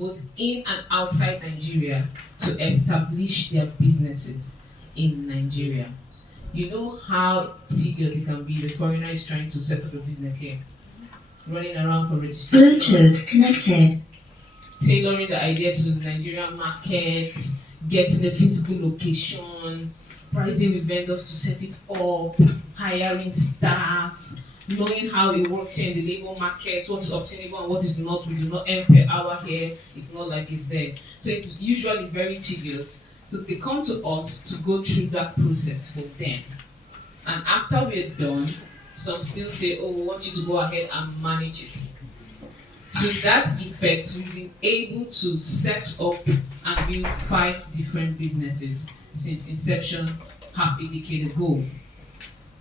both in and outside Nigeria, to establish their businesses in Nigeria. You know how tedious it can be. The foreigner is trying to set up a business here, running around for registration, Bluetooth connected, tailoring the idea to the Nigerian market, getting a physical location, pricing with vendors to set it up, hiring staff, knowing how it works here in the labor market, what's obtainable and what is not. We do not earn per hour here. It's not like it's there. So it's usually very tedious. So they come to us to go through that process for them. And after we're done, some still say, oh, we want you to go ahead and manage it. To that effect, we've been able to set up and build 5 different businesses since inception half a decade ago.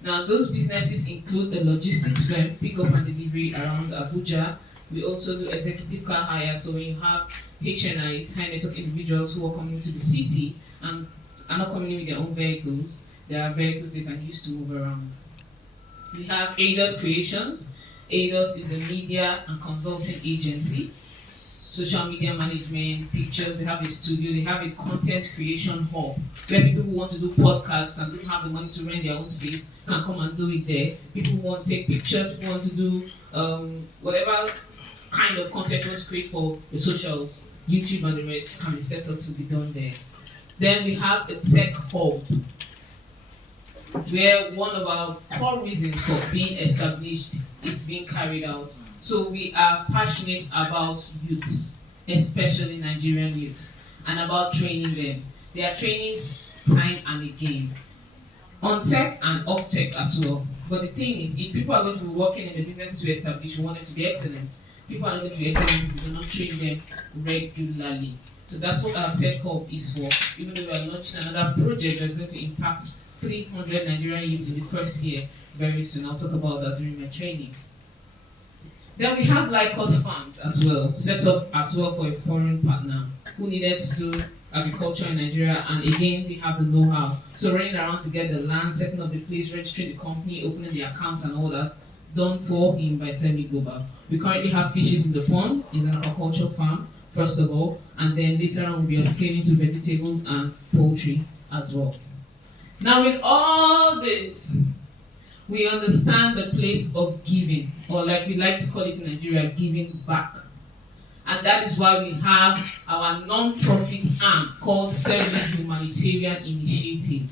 Now, those businesses include a logistics firm, pickup and delivery around Abuja. We also do executive car hire, so when you have HNIs, high net worth individuals who are coming to the city and are not coming in with their own vehicles, there are vehicles they can use to move around. We have ADOS Creations. ADOS is a media and consulting agency, social media management, pictures. They have a studio, they have a content creation hub where people who want to do podcasts and don't have the money to rent their own space can come and do it there. People who want to take pictures, people want to do whatever kind of content you want to create for the socials, YouTube and the rest can be set up to be done there. Then we have a tech hub, where one of our core reasons for being established is being carried out. So we are passionate about youths, especially Nigerian youths, and about training them. There are trainings time and again, on tech and off tech as well. But the thing is, if people are going to be working in the businesses we establish, we want them to be excellent. People are not going to be excellent if we do not train them regularly. So that's what our tech hub is for. Even though we are launching another project that's going to impact 300 Nigerian youths in the first year very soon. I'll talk about that during my training. Then we have Lycos Fund as well, set up as well for a foreign partner who needed to do agriculture in Nigeria, and again they have the know-how. So running around to get the land, setting up the place, registering the company, opening the accounts and all that, done for him by Servelead Global. We currently have fishes in the pond. It's an aquaculture farm, first of all, and then later on we'll be upscaling to vegetables and poultry as well. Now with all this, we understand the place of giving, or like we like to call it in Nigeria, giving back. And that is why we have our non-profit arm called Servelead Humanitarian Initiative.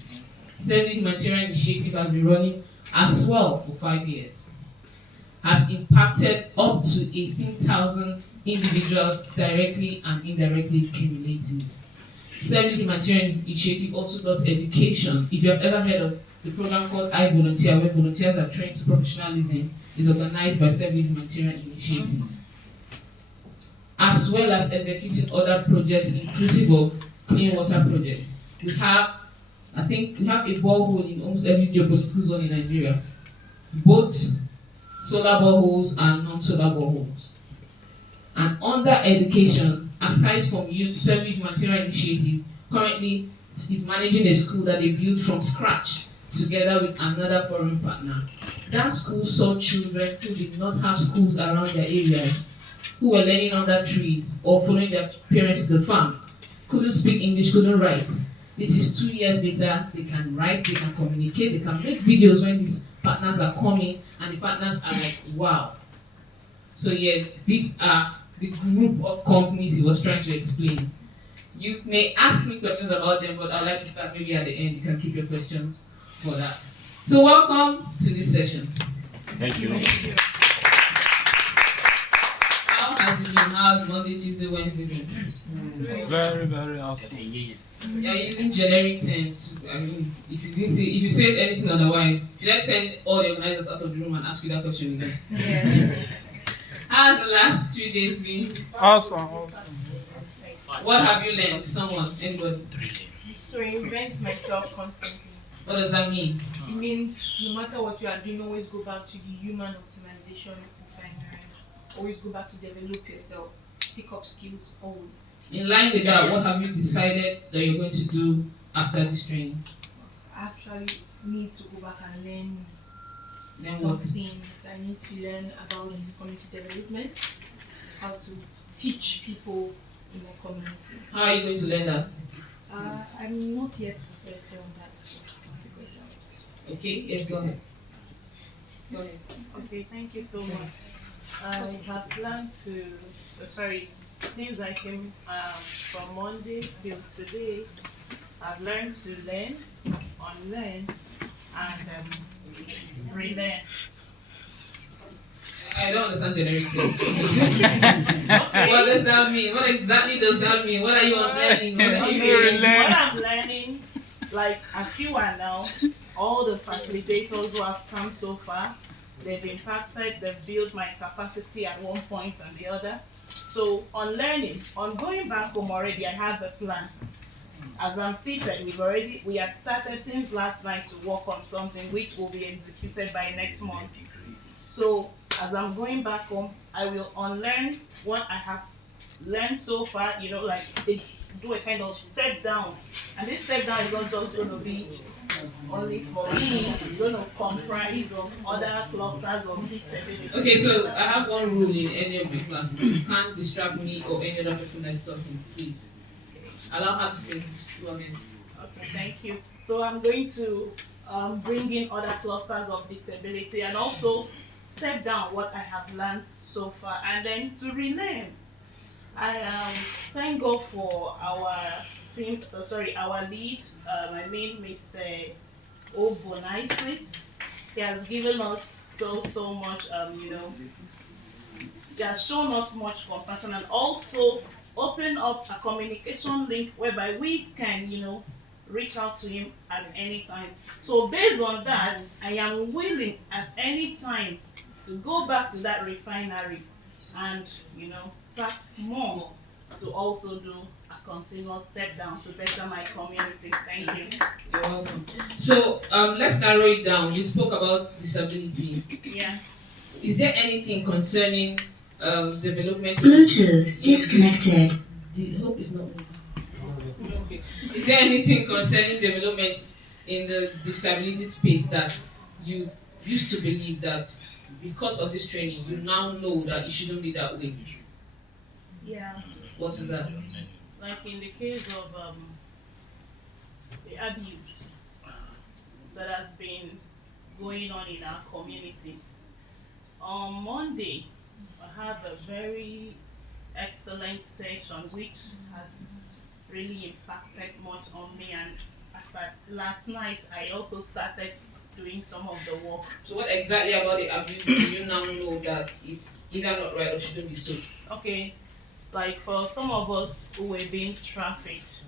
Servelead Humanitarian Initiative has been running as well for 5 years. Has impacted up to 18,000 individuals directly and indirectly cumulative. Servelead Humanitarian Initiative also does education. If you have ever heard of the program called I Volunteer, where volunteers are trained to professionalism, is organized by Servelead Humanitarian Initiative. As well as executing other projects inclusive of clean water projects. We have a borehole in almost every geopolitical zone in Nigeria. Both solar boreholes and non-solar boreholes. And under education, aside from youth, Servelead Humanitarian Initiative currently is managing a school that they built from scratch together with another foreign partner. That school saw children who did not have schools around their areas, who were learning under trees or following their parents to the farm, couldn't speak English, couldn't write. This is 2 years later, they can write, they can communicate, they can make videos when these partners are coming, and the partners are like, wow. So yeah, these are the group of companies he was trying to explain. You may ask me questions about them, but I'd like to start maybe at the end. You can keep your questions for that. So welcome to this session. Thank you. How has it been? How's Monday, Tuesday, Wednesday been? Very, very awesome. You're using generic terms. I mean, if you said anything otherwise, should I send all the organizers out of the room and ask you that question again? Yeah. How's the last 3 days been? Awesome. What have you learned? Someone? Anybody? To reinvent myself constantly. What does that mean? It means no matter what you are doing, always go back to the human optimization refinery. Always go back to develop yourself. Pick up skills, always. In line with that, what have you decided that you're going to do after this training? I actually need to go back and learn Then some what? things. I need to learn about community development, how to teach people community. How are you going to learn that? I'm not yet certain on that. So I'll figure it out. Okay, yes, go ahead. Go ahead. Okay, thank you so much. I have planned to, sorry, since I came from Monday till today, I've learned to learn, unlearn, and relearn. I don't understand generic terms. What does that mean? What exactly does that mean? What are you unlearning? What are you Okay, learning? what I'm learning, like as you are now, all the facilitators who have come so far, they've impacted, they've built my capacity at one point and the other. So on learning, on going back home already, I have a plan. As I'm seated, we have started since last night to work on something which will be executed by next month. So as I'm going back home, I will unlearn what I have learned so far, you know, like do a kind of step down. And this step down is not just going to be only for me, it's going to comprise of other clusters of disability. Okay, so I have one rule in any of my classes. You can't distract me or any other person that's talking, please. Allow her to finish. Go ahead. Okay, thank you. So I'm going to bring in other clusters of disability and also step down what I have learned so far and then to relearn. I thank God for our team, our lead, Mr. Obo nicely. He has given us so much, he has shown us much compassion and also open up a communication link whereby we can, reach out to him at any time. So based on that, I am willing at any time to go back to that refinery and, tap more to also do a continuous step down to better my community. Thank you. You're welcome. So let's narrow it down. You spoke about disability. Yeah. Is there anything concerning development? Bluetooth disconnected. Hope it's not. Okay. Is there anything concerning development in the disability space that you used to believe that because of this training you now know that it shouldn't be that way? Yeah. What is that? Like in the case of the abuse that has been going on in our community. On Monday, I have a very excellent session which has really impacted much on me, and last night I also started doing some of the work. So what exactly about the abuse do you now know that is either not right or shouldn't be so? Okay, like for some of us who were being trafficked,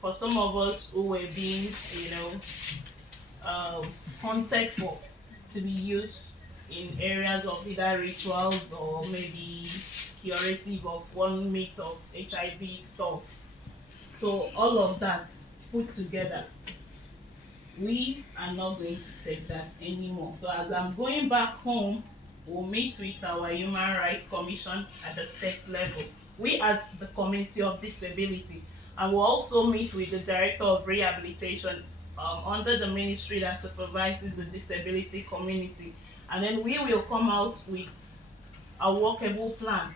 for some of us who were being, hunted for to be used in areas of either rituals or maybe curative of one meat of HIV stuff. So all of that put together, we are not going to take that anymore. So as I'm going back home, we'll meet with our Human Rights Commission at the state level. We as the Community of Disability, and we'll also meet with the Director of Rehabilitation under the ministry that supervises the disability community. And then we will come out with a workable plan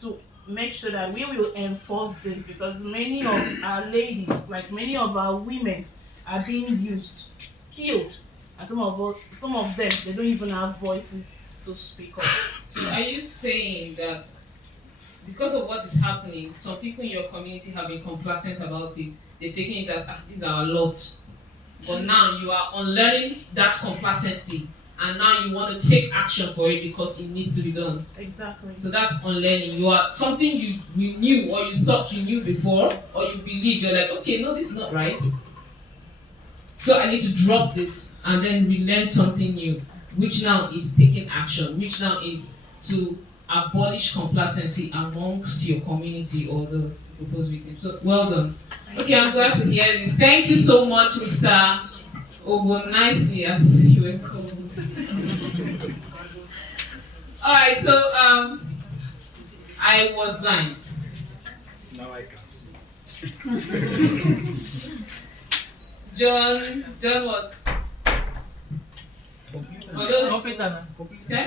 to make sure that we will enforce this, because many of our ladies, like many of our women, are being used, killed, and some of them, they don't even have voices to speak up. So are you saying that because of what is happening, some people in your community have been complacent about it? They've taken it as, these are a lot. But now you are unlearning that complacency, and now you want to take action for it because it needs to be done. Exactly. So that's unlearning. You are something you knew, or you thought you knew before, or you believed. You're like, okay, no, this is not right. So I need to drop this and then relearn something new, which now is taking action, which now is to abolish complacency amongst your community or the proposed victim. So well done. Okay, I'm glad to hear this. Thank you so much, Mr. Obo, nicely as you were called. Alright, so I was blind. Now I can see. John what? For those, sir?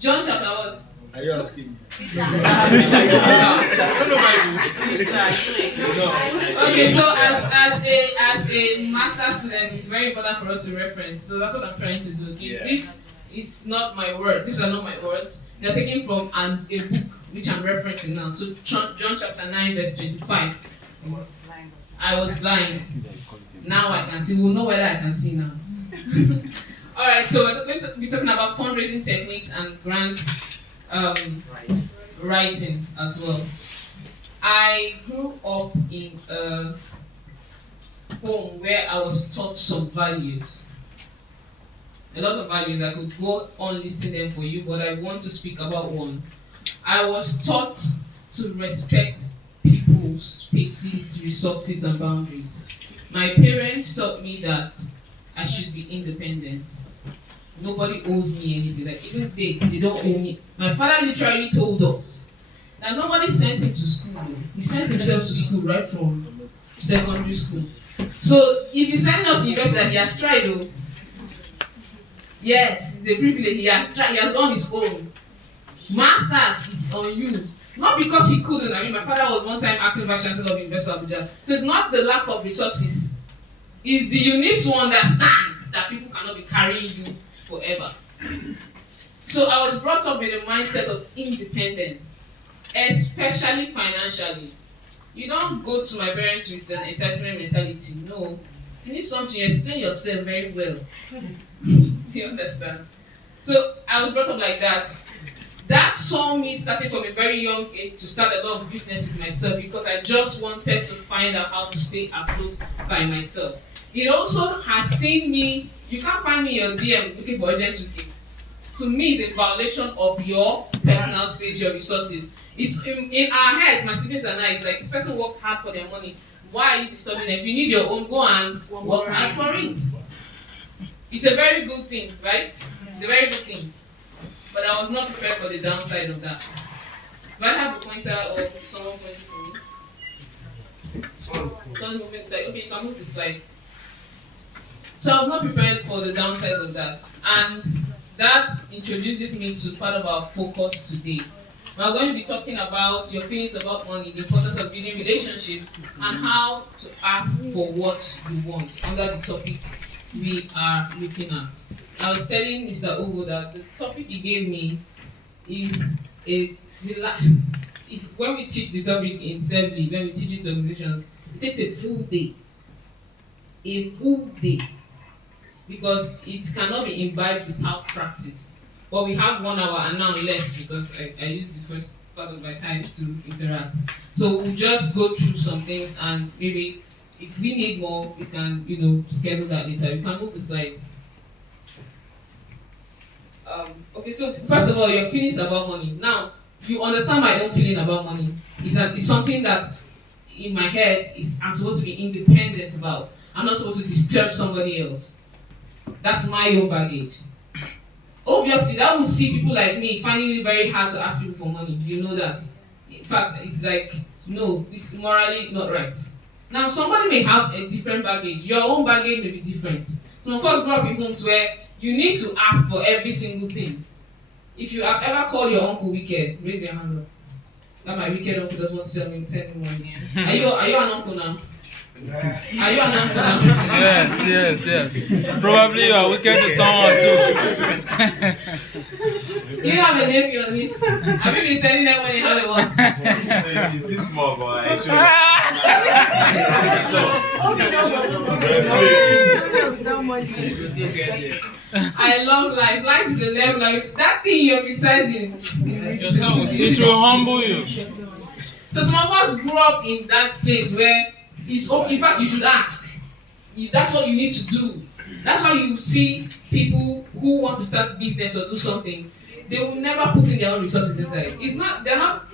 John chapter what? Are you asking me? Okay, so as a master student, it's very important for us to reference. So that's what I'm trying to do. Okay? Yeah. This is not my word. These are not my words. They're taken from a book which I'm referencing now. So John chapter 9 verse 25. I was blind. Now I can see. We'll know whether I can see now. Alright, so we're going to be talking about fundraising techniques and grant writing as well. I grew up in a home where I was taught some values. A lot of values. I could go on listing them for you, but I want to speak about one. I was taught to respect people's spaces, resources, and boundaries. My parents taught me that I should be independent. Nobody owes me anything. Like even they don't owe me. My father literally told us that nobody sent him to school. He sent himself to school right from secondary school. So if he's sending us to university, that he has tried though. Yes, it's a privilege. He has tried. He has done his own. Masters is on you. Not because he couldn't. I mean, my father was one time acting vice chancellor of University of Abuja. So it's not the lack of resources. It's the you need to understand that people cannot be carrying you forever. So I was brought up with a mindset of independence, especially financially. You don't go to my parents with an entitlement mentality. No. You need something, explain yourself very well. Do you understand? So I was brought up like that. That saw me starting from a very young age to start a lot of businesses myself because I just wanted to find out how to stay afloat by myself. It also has seen me, you can't find me in your DM looking for urgent 2K. To me, it's a violation of your personal space, your resources. It's in our heads, my siblings and I, it's like this person worked hard for their money. Why are you disturbing them? If you need your own, go and work hard for it. It's a very good thing, right? It's a very good thing. But I was not prepared for the downside of that. Do I have a pointer or someone pointing for me? Someone's moving the slide. Okay, you can move the slide. So I was not prepared for the downsides of that. And that introduces me to part of our focus today. We are going to be talking about your feelings about money, the importance of building relationships, and how to ask for what you want under the topic we are looking at. I was telling Mr. Ogo that the topic he gave me is when we teach the topic in Servelead, when we teach it to organizations, it takes a full day. A full day. Because it cannot be imbibed without practice. But we have 1 hour and now less because I used the first part of my time to interact. So we'll just go through some things and maybe if we need more, we can, schedule that later. You can move the slides. Okay, so first of all, your feelings about money. Now, you understand my own feeling about money. It's something that in my head I'm supposed to be independent about. I'm not supposed to disturb somebody else. That's my own baggage. Obviously, that will see people like me finding it very hard to ask people for money. You know that. In fact, it's like, no, it's morally not right. Now, somebody may have a different baggage. Your own baggage may be different. Some of us grew up in homes where you need to ask for every single thing. If you have ever called your uncle wicked, raise your hand up. That my wicked uncle doesn't want to send me money. Are you an uncle now? Are you an uncle now? Yes. Probably you are wicked to someone too. You have a nephew on this. Have you been sending them money how they want? It's this small, but I should. I love life. Life is a level. Like that thing you're criticizing. It will humble you. So some of us grew up in that place where it's okay. In fact, you should ask. That's what you need to do. That's how you see people who want to start business or do something. They will never put in their own resources inside. They're not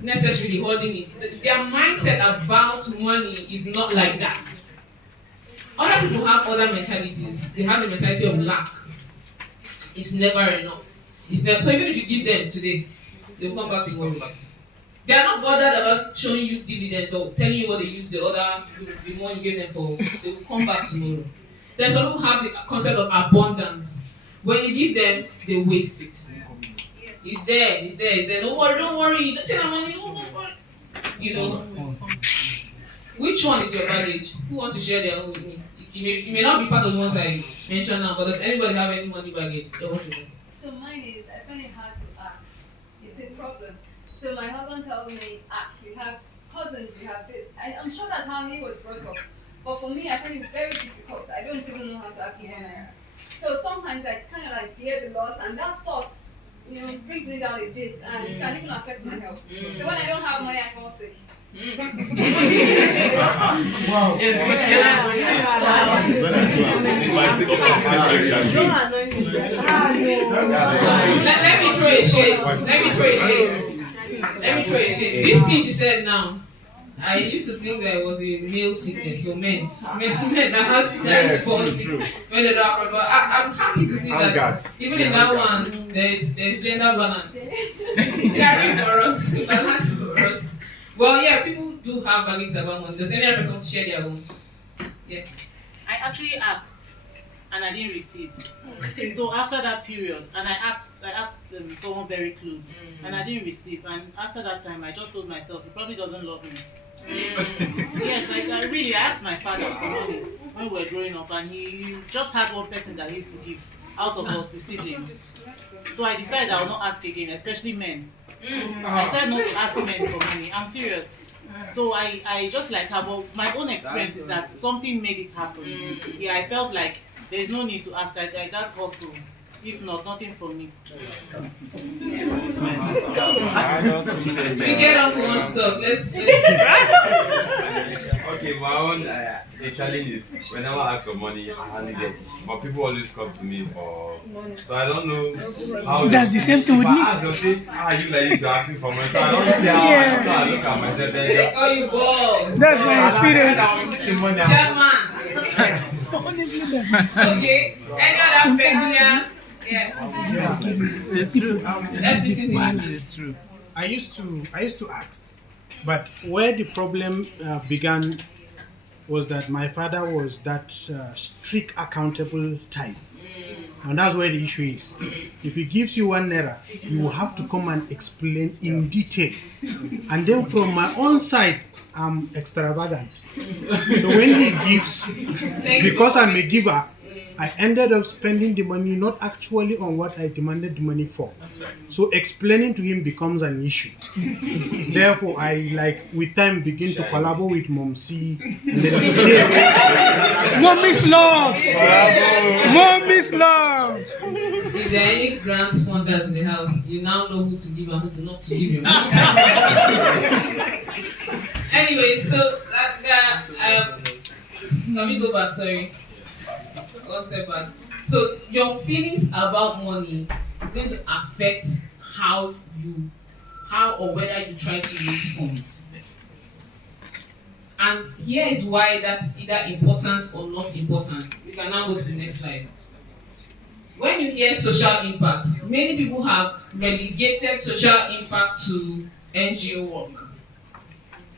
necessarily holding it. Their mindset about money is not like that. Other people have other mentalities. They have the mentality of lack. It's never enough. So even if you give them today, they'll come back tomorrow. They are not bothered about showing you dividends or telling you what they use the money you gave them for. They will come back tomorrow. There's some who have the concept of abundance. When you give them, they waste it. It's there. Don't worry. Don't say no money. You know. Which one is your baggage? Who wants to share their own with me? You may not be part of the ones I mentioned now, but does anybody have any money baggage? So mine is, I find it hard to ask. It's a problem. So my husband tells me, ask. You have cousins, you have this. I'm sure that's how he was brought up. But for me, I find it very difficult. I don't even know how to ask for money. So sometimes I kind of like hear the loss, and that thought, brings me down a bit, and it can even affect my health. So when I don't have money, I fall sick. Wow. Let me throw a shade. This thing she said now, I used to think that it was a male sickness for men. Men that have that response when they don't. But I'm happy to see that even in that one, there's gender balance. Carry for us, balance for us. Well, yeah, people do have baggage about money. Does any other person share their own? Yeah. I actually asked, and I didn't receive. So after that period, and I asked someone very close, and I didn't receive. And after that time, I just told myself, he probably doesn't love me. Yes, I asked my father for money when we were growing up, and he just had one person that he used to give out of us, the siblings. So I decided I will not ask again, especially men. I said not to ask men for money. I'm serious. So I just like her. Well, my own experience is that something made it happen. Yeah, I felt like there's no need to ask. That's hustle. If not, nothing from me. We get on to one stuff. Let's Okay, my own the challenge is whenever I ask for money, I hardly get it. But people always come to me for. So I don't know how. That's the same thing with me. If I ask, they'll say, "How are you like this? You're asking for money." So I don't see how. Yeah. So I look at myself. they call you boss. That's my experience. Chairman. Honestly, that's Okay. Any other peculiar? Yeah. It's true. Let's listen to you. It's true. I used to ask, but where the problem began was that my father was that strict accountable type, and that's where the issue is. If he gives you 1 naira, you will have to come and explain in detail, and then from my own side, I'm extravagant. So when he gives, because I'm a giver, I ended up spending the money not actually on what I demanded the money for. So explaining to him becomes an issue. Therefore, I with time begin to collaborate with Mom C. And then Mommy's love. Mommy's love. If there are any grant funders in the house, you now know who to give and who to not to give your money. Anyway, so can we go back? Sorry. One step back. So your feelings about money is going to affect how or whether you try to use funds. And here is why that's either important or not important. We can now go to the next slide. When you hear social impact, many people have relegated social impact to NGO work,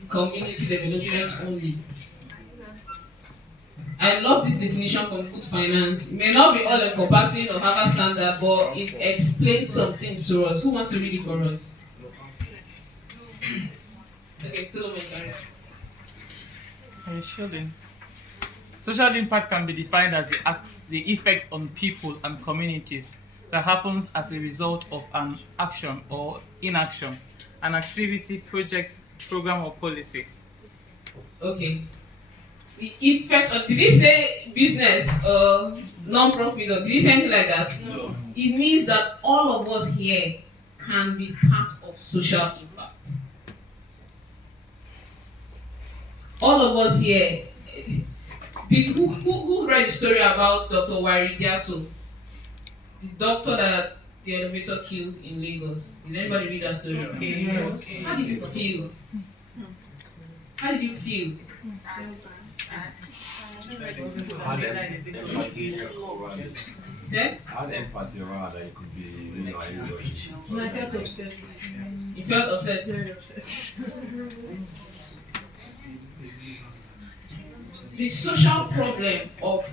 community development only. I love this definition from Food Finance. It may not be all encompassing or have a standard, but it explains some things to us. Who wants to read it for us? Okay, Solomon, carry on. Social impact can be defined as the effect on people and communities that happens as a result of an action or inaction, an activity, project, program, or policy. Okay. The effect of, did he say business or non-profit or did he say anything like that? No. It means that all of us here can be part of social impact. All of us here. Who read the story about Dr. Waridiaso? The doctor that the elevator killed in Lagos. Did anybody read that story? Okay. How did you feel? How did you feel? I had empathy around that it could be, I felt upset. You felt upset? Very upset. The social problem of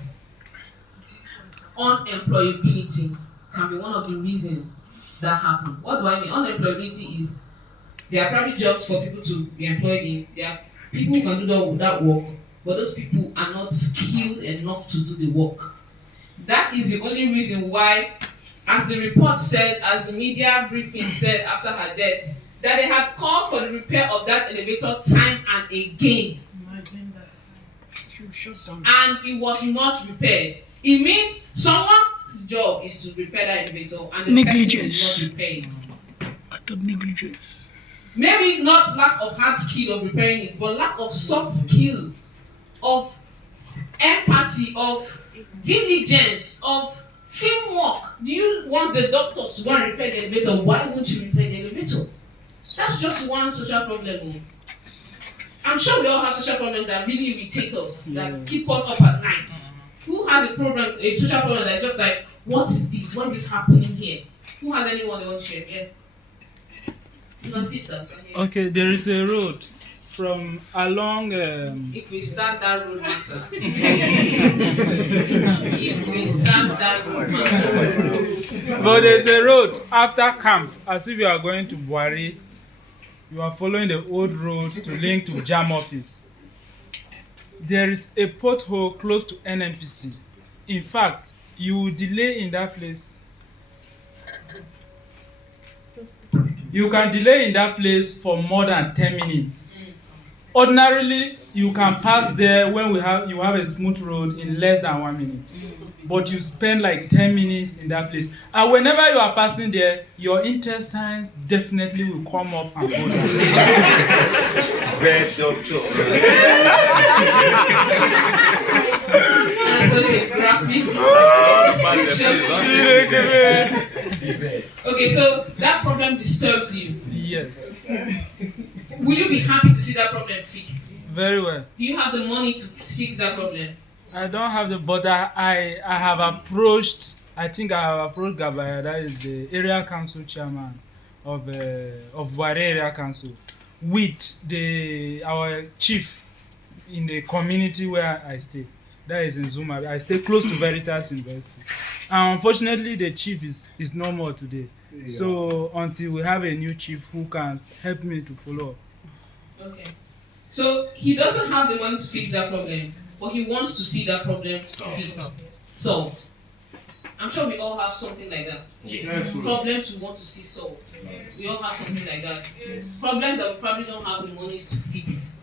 unemployability can be one of the reasons that happen. What do I mean? Unemployability is there are probably jobs for people to be employed in. There are people who can do that work, but those people are not skilled enough to do the work. That is the only reason why, as the report said, as the media briefing said after her death, that they had called for the repair of that elevator time and again. And it was not repaired. It means someone's job is to repair that elevator and the Negligence. person will not repair it. Act of negligence. Maybe not lack of hard skill of repairing it, but lack of soft skill, of empathy, of diligence, of teamwork. Do you want the doctors to go and repair the elevator? Why won't you repair the elevator? That's just one social problem. I'm sure we all have social problems that really irritate us, that keep us up at night. Who has a social problem that's just like, what is this? What is happening here? Who has anyone they want to share? Yeah. You can sit, sir. Okay, there is a road from along. If we start that road matter. If we start that road matter. But there's a road after camp, as if you are going to Buari. You are following the old road to link to JAM office. There is a pothole close to NNPC. In fact, you will delay in that place. You can delay in that place for more than 10 minutes. Ordinarily, you can pass there when you have a smooth road in less than 1 minute. But you spend like 10 minutes in that place. And whenever you are passing there, your intestines definitely will come up and go down. Bad doctor. That's such a graphic. Okay, so that problem disturbs you. Yes. Will you be happy to see that problem fixed? Very well. Do you have the money to fix that problem? I don't have the, but I have approached, I think I have approached Gabaya, that is the area council chairman of Buare area council, with our chief in the community where I stay. That is in Zuma. I stay close to Veritas University. And unfortunately, the chief is no more today. Yeah. So until we have a new chief who can help me to follow up. Okay. So he doesn't have the money to fix that problem, but he wants to see that problem solved. I'm sure we all have something like that. Yes. Problems we want to see solved. We all have something like that. Problems that we probably don't have the money to fix.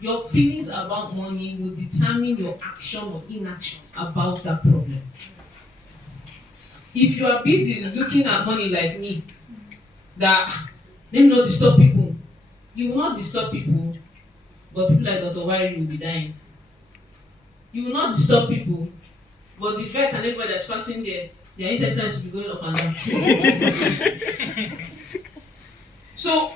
Your feelings about money will determine your action or inaction about that problem. If you are busy looking at money like me, that let me not disturb people, you will not disturb people, but people like Dr. Wari will be dying. You will not disturb people, but the vet and everybody that's passing there, their intestines will be going up and down. So,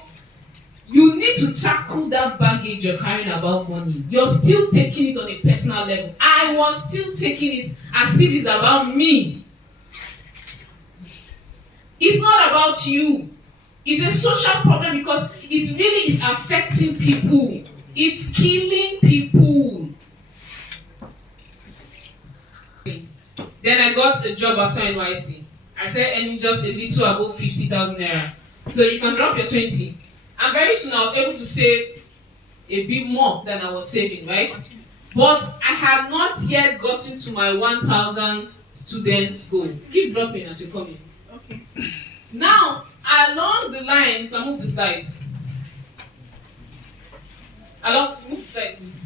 you need to tackle that baggage you're carrying about money. You're still taking it on a personal level. I was still taking it as if it's about me. It's not about you. It's a social problem because it really is affecting people. It's killing people. Then I got a job after NYC. I said earning just a little above 50,000 naira. So you can drop your 20. And very soon I was able to save a bit more than I was saving, right? But I have not yet gotten to my 1,000 students goal. Keep dropping as you're coming. Okay. Now, along the line, you can move the slide. Move the slide, please.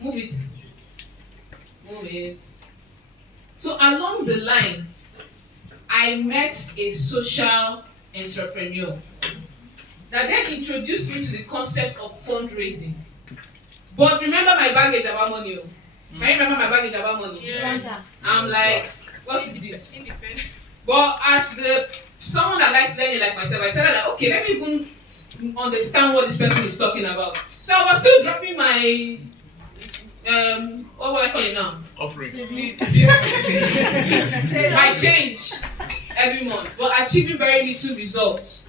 Move it. Move it. So along the line, I met a social entrepreneur that then introduced me to the concept of fundraising. But remember my baggage about money. Can you remember my baggage about money? Yeah. I'm like, what is this? But as someone that likes learning like myself, I said like, okay, let me even understand what this person is talking about. So I was still dropping my what will I call it now? Offering. My change every month, but achieving very little results.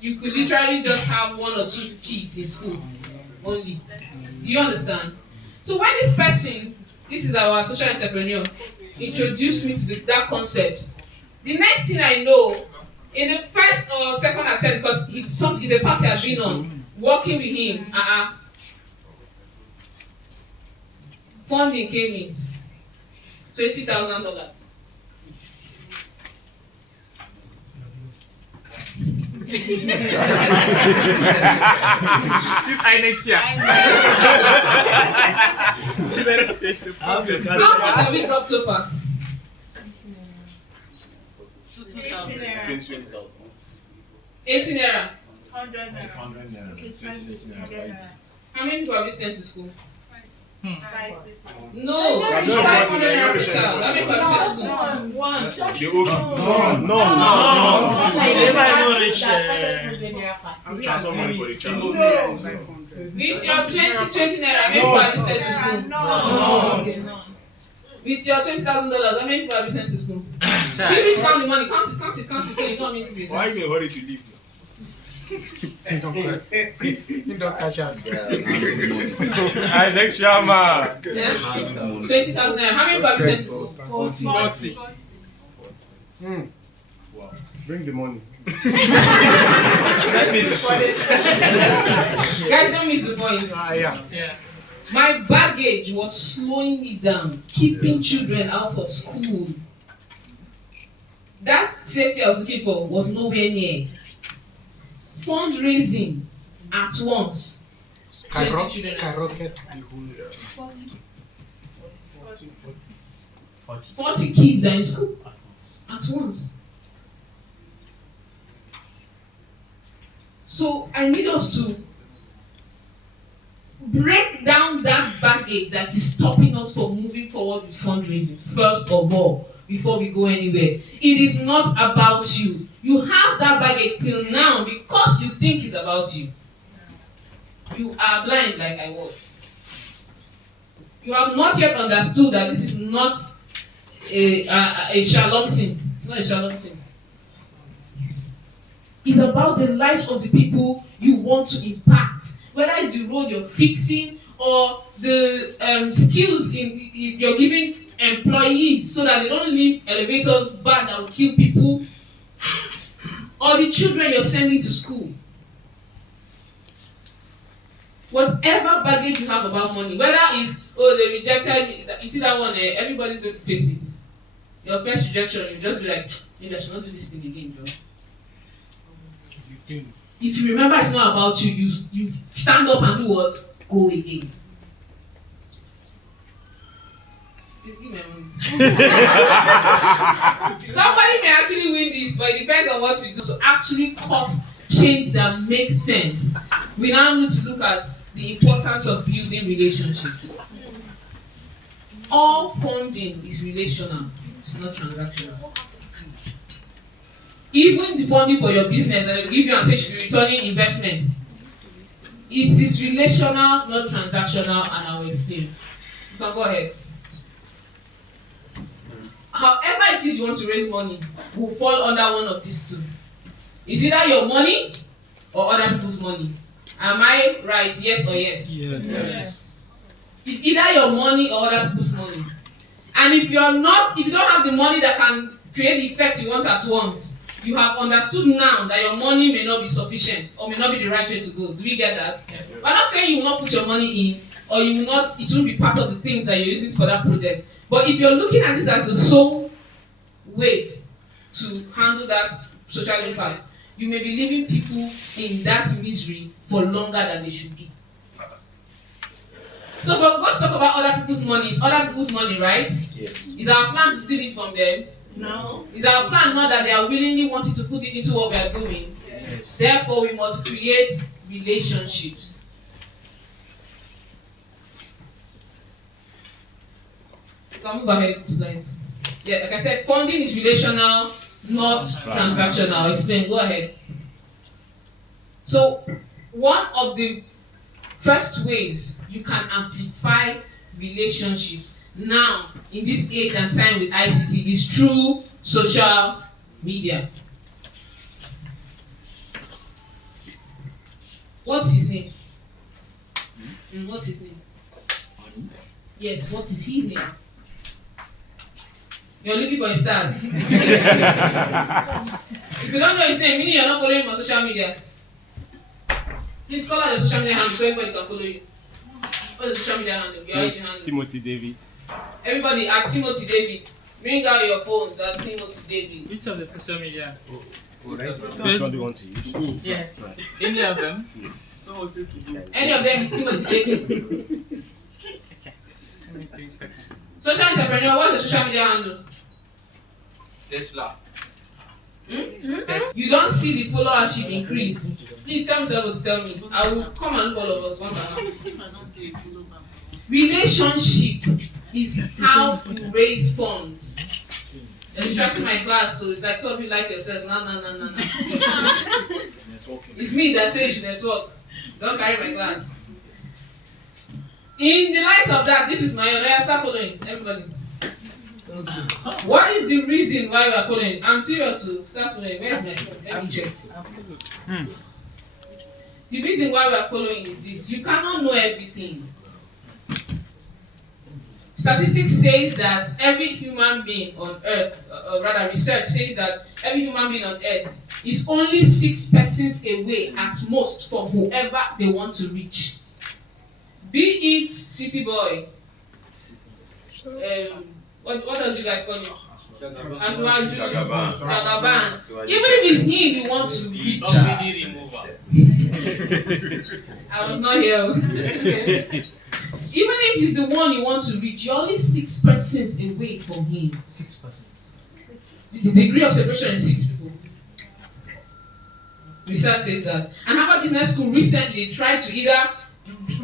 You could literally just have 1 or 2 kids in school only. Do you understand? So when this person, this is our social entrepreneur, introduced me to that concept. The next thing I know, in the first or second attempt, because it's a party I've been on, working with him, funding came in, $20,000. This INET How much have we dropped so far? 18 naira. 100 naira. Okay, it's 500 How many people have you sent to school? 5 people. No, it's 500 naira per child. How many people have you sent to school? Transfer money for the child. With your 20 naira, how many people have you sent to school? No. With your $20,000, how many people have you sent to school? Give me count the money. Count it. So you know how many people you Why are sent. you in a hurry to leave? Don't catch us. Ijeoma. Yeah? 20,000 naira. How many people have you sent to school? 40. Wow. Bring the money. Guys, don't miss the point. Yeah. My baggage was slowing me down, keeping children out of school. That safety I was looking for was nowhere near. Fundraising at once. 20 children. Skyrocket the whole 40 kids are in school at once. So I need us to break down that baggage that is stopping us from moving forward with fundraising, first of all, before we go anywhere. It is not about you. You have that baggage till now because you think it's about you. You are blind like I was. You have not yet understood that this is not a shalom thing. It's not a shalom thing. It's about the lives of the people you want to impact. Whether it's the road you're fixing or the skills you're giving employees so that they don't leave elevators bad that will kill people, or the children you're sending to school. Whatever baggage you have about money, whether it's, they rejected me, you see that one, everybody's going to face it. Your first rejection, you just be like, maybe I should not do this thing again, Joe. If you remember it's not about you, you stand up and do what? Go again. Please give me money. Somebody may actually win this, but it depends on what we do. So actually cause change that makes sense. We now need to look at the importance of building relationships. All funding is relational, it's not transactional. Even the funding for your business that they give you and say you should be returning investment, it is relational, not transactional, and I will explain. You can go ahead. However it is you want to raise money will fall under one of these two. It's either your money or other people's money. Am I right? Yes or yes? Yes. It's either your money or other people's money. And if you don't have the money that can create the effect you want at once, you have understood now that your money may not be sufficient or may not be the right way to go. Do we get that? Yeah. We're not saying you will not put your money in or it won't be part of the things that you're using for that project. But if you're looking at this as the sole way to handle that social impact, you may be leaving people in that misery for longer than they should be. So if we're going to talk about other people's money, it's other people's money, right? Yes. Is our plan to steal it from them? No. Is our plan not that they are willingly wanting to put it into what we are doing? Yes. Therefore, we must create relationships. You can move ahead, slides. Yeah, like I said, funding is relational, not transactional. Explain, go ahead. So, one of the first ways you can amplify relationships now in this age and time with ICT is through social media. What's his name? What's his name? Yes, what is his name? You're looking for a star. If you don't know his name, meaning you're not following him on social media. Please call out your social media handle so everybody can follow you. What's the social media handle? Your IG handle. Timothy David. Everybody at Timothy David. Bring out your phones at Timothy David. Which of the social media? Which one do you want to use? Yes. Any of them? Yes. Any of them is Timothy David. Okay. 3 seconds. Social entrepreneur, what's the social media handle? Tesla. You don't see the followership increase. Please tell me something to tell me. I will come and follow us one by one. If I don't say it, follow back. Relationship is how you raise funds. You're distracting my class, so it's like some of you like yourselves. No. It's me that says you should network. Don't carry my class. In the light of that, this is my own. I start following everybody. What is the reason why we are following? I'm serious. So start following. Where's my phone? Let me check. The reason why we are following is this: you cannot know everything. Statistics says that every human being on earth, or rather research says that every human being on earth is only 6 persons away at most from whoever they want to reach. Be it city boy, what does you guys call him? Jagaban. Even if it's him you want to reach. I was not here. Even if he's the one you want to reach, you're only 6 persons away from him. 6 persons. The degree of separation is 6 people. Research says that. And Harvard Business School recently tried to either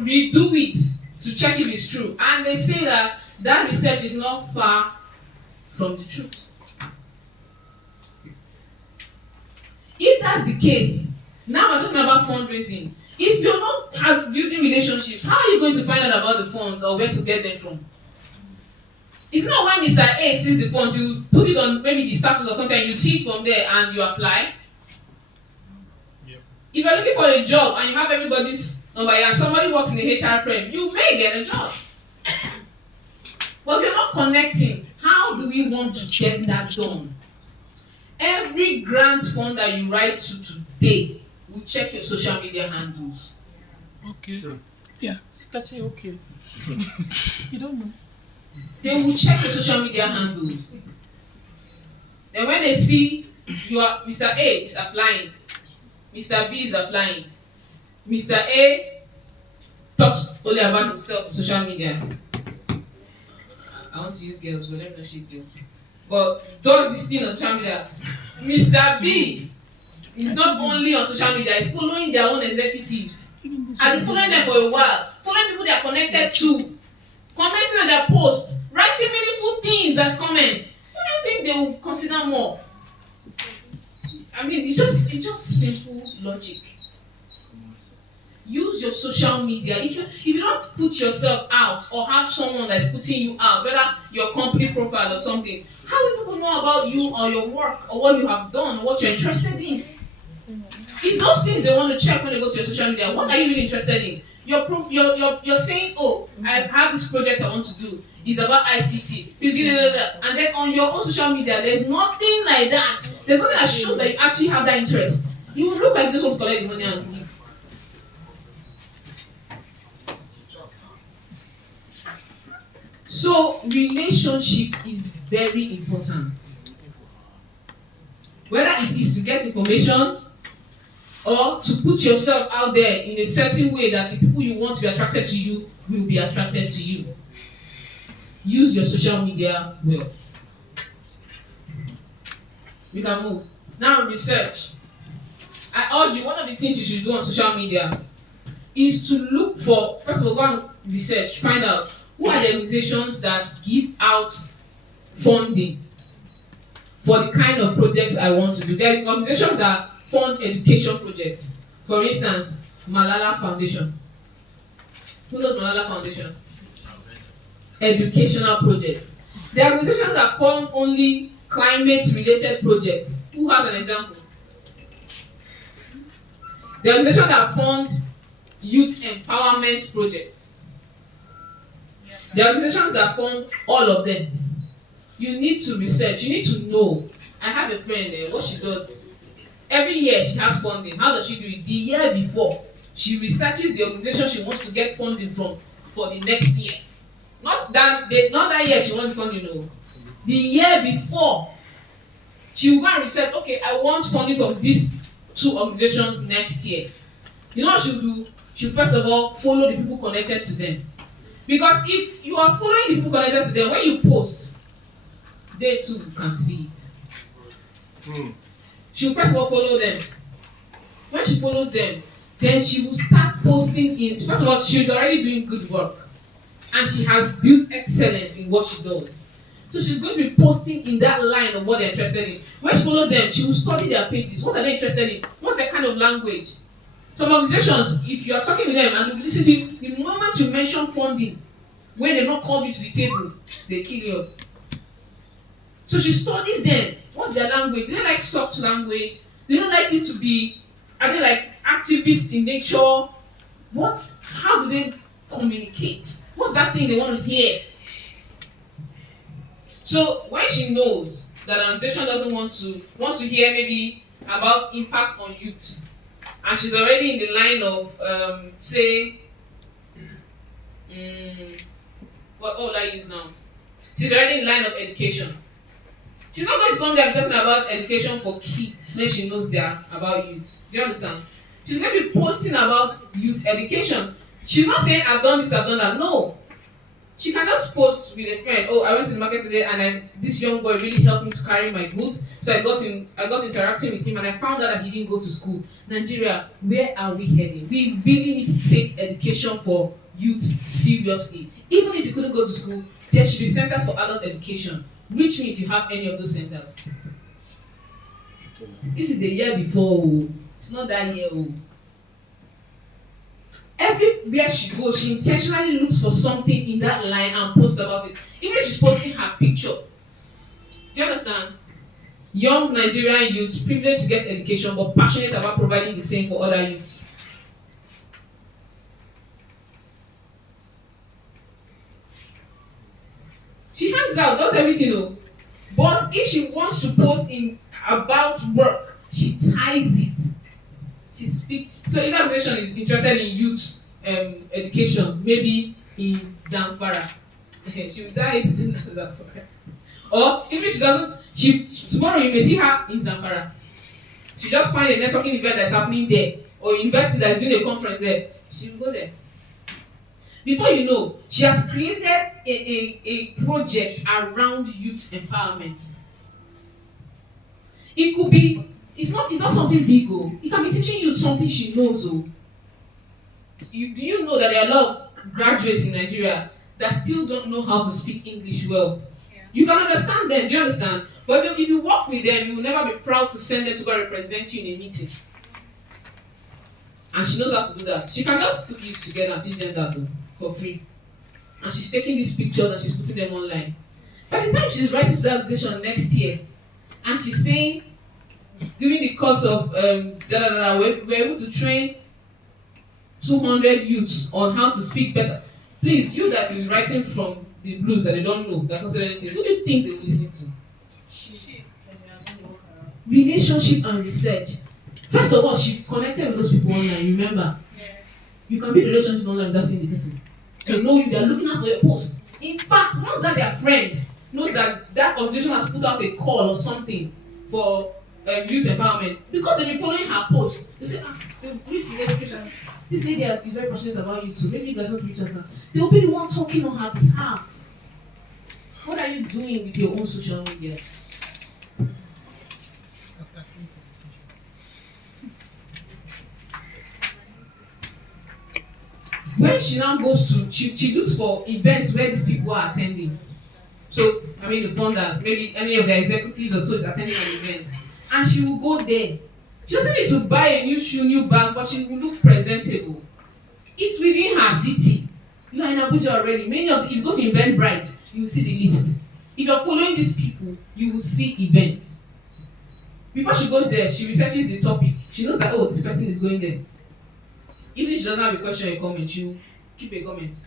redo it to check if it's true. And they say that that research is not far from the truth. If that's the case, now we're talking about fundraising. If you're not building relationships, how are you going to find out about the funds or where to get them from? It's not when Mr. A sees the funds, you put it on maybe his status or something, you see it from there and you apply. Yep. If you're looking for a job and you have everybody's number and somebody works in the HR firm, you may get a job. But if you're not connecting, how do we want to get that done? Every grant fund that you write to today, we check your social media handles. Okay. Sure. Yeah. That's it, okay. You don't know. They will check your social media handles. Then when they see you are Mr. A is applying, Mr. B is applying, Mr. A talks only about himself on social media. I want to use girls, but let me not shit you. But does this thing on social media. Mr. B is not only on social media, he's following their own executives. And following them for a while, following people they are connected to, commenting on their posts, writing meaningful things as comments. What do you think they will consider more? I mean, it's just simple logic. Use your social media. If you don't put yourself out or have someone that's putting you out, whether your company profile or something, how will people know about you or your work or what you have done or what you're interested in? It's those things they want to check when they go to your social media. What are you really interested in? You're saying, oh, I have this project I want to do. It's about ICT. Please give it, and then on your own social media, there's nothing like that. There's nothing that shows that you actually have that interest. You would look like you just want to collect the money and leave. So relationship is very important. Whether it is to get information or to put yourself out there in a certain way that the people you want to be attracted to you will be attracted to you. Use your social media well. We can move. Now research. I urge you, one of the things you should do on social media is to look for, first of all, go and research, find out who are the organizations that give out funding for the kind of projects I want to do. There are organizations that fund education projects. For instance, Malala Foundation. Who knows Malala Foundation? Educational projects. There are organizations that fund only climate-related projects. Who has an example? There are organizations that fund youth empowerment projects. There are organizations that fund all of them. You need to research. You need to know. I have a friend, what she does, every year she has funding. How does she do it? The year before, she researches the organization she wants to get funding from for the next year. Not that year she wants funding, no. The year before, she will go and research, okay, I want funding from these 2 organizations next year. You know what she'll do? She'll first of all follow the people connected to them. Because if you are following the people connected to them, when you post, they too can see it. She'll first of all follow them. When she follows them, then she will start posting in. First of all, she's already doing good work. And she has built excellence in what she does. So she's going to be posting in that line of what they're interested in. When she follows them, she will study their pages. What are they interested in? What's their kind of language? Some organizations, if you are talking with them and you listen to you, the moment you mention funding, when they not call you to the table, they kill you. So she studies them. What's their language? Do they like soft language? They don't like it to be, are they like activists in nature? How do they communicate? What's that thing they want to hear? So when she knows that an organization wants to hear maybe about impact on youth, and she's already in the line of what will I use now? She's already in the line of education. She's not going to come there talking about education for kids when she knows they're about youth. Do you understand? She's going to be posting about youth education. She's not saying I've done this, I've done that. No. She can just post with a friend, oh, I went to the market today and this young boy really helped me to carry my goods. So I got interacting with him and I found out that he didn't go to school. Nigeria, where are we heading? We really need to take education for youth seriously. Even if you couldn't go to school, there should be centers for adult education. Reach me if you have any of those centers. This is the year before. It's not that year. Everywhere she goes, she intentionally looks for something in that line and posts about it. Even if she's posting her picture. Do you understand? Young Nigerian youth, privileged to get education, but passionate about providing the same for other youths. She hangs out, does everything, but if she wants to post about work, she ties it. She speaks. So if that organization is interested in youth education, maybe in Zamfara, she will tie it in Zamfara. Or even if she doesn't, tomorrow you may see her in Zamfara. She just find a networking event that's happening there, or university that's doing a conference there. She will go there. Before you know, she has created a project around youth empowerment. It could be, it's not something big. It can be teaching you something she knows. Do you know that there are a lot of graduates in Nigeria that still don't know how to speak English well? Yeah. You can understand them, do you understand? But if you work with them, you will never be proud to send them to go represent you in a meeting. And she knows how to do that. She can just put these together and teach them that for free. And she's taking these pictures and she's putting them online. By the time she's writing to organization next year, and she's saying, during the course of we're able to train 200 youths on how to speak better. Please, you that is writing from the blues that they don't know, that's not saying anything, who do you think they will listen to? Relationship and research. First of all, she connected with those people online, remember? Yeah. You can build a relationship online without seeing the person. They know you, they're looking out for your post. In fact, once that their friend knows that organization has put out a call or something for youth empowerment, because they've been following her posts, they say, this lady is very passionate about you too. Maybe you guys want to reach out to her. They'll be the one talking on her behalf. What are you doing with your own social media? When she now goes to, she looks for events where these people are attending. So, I mean the funders, maybe any of the executives or so is attending an event. And she will go there. She doesn't need to buy a new shoe, new bag, but she will look presentable. It's within her city. You are in Abuja already. If you go to Eventbrite, you will see the list. If you're following these people, you will see events. Before she goes there, she researches the topic. She knows that, oh, this person is going there. Even if she doesn't have a question or a comment, she'll keep a comment.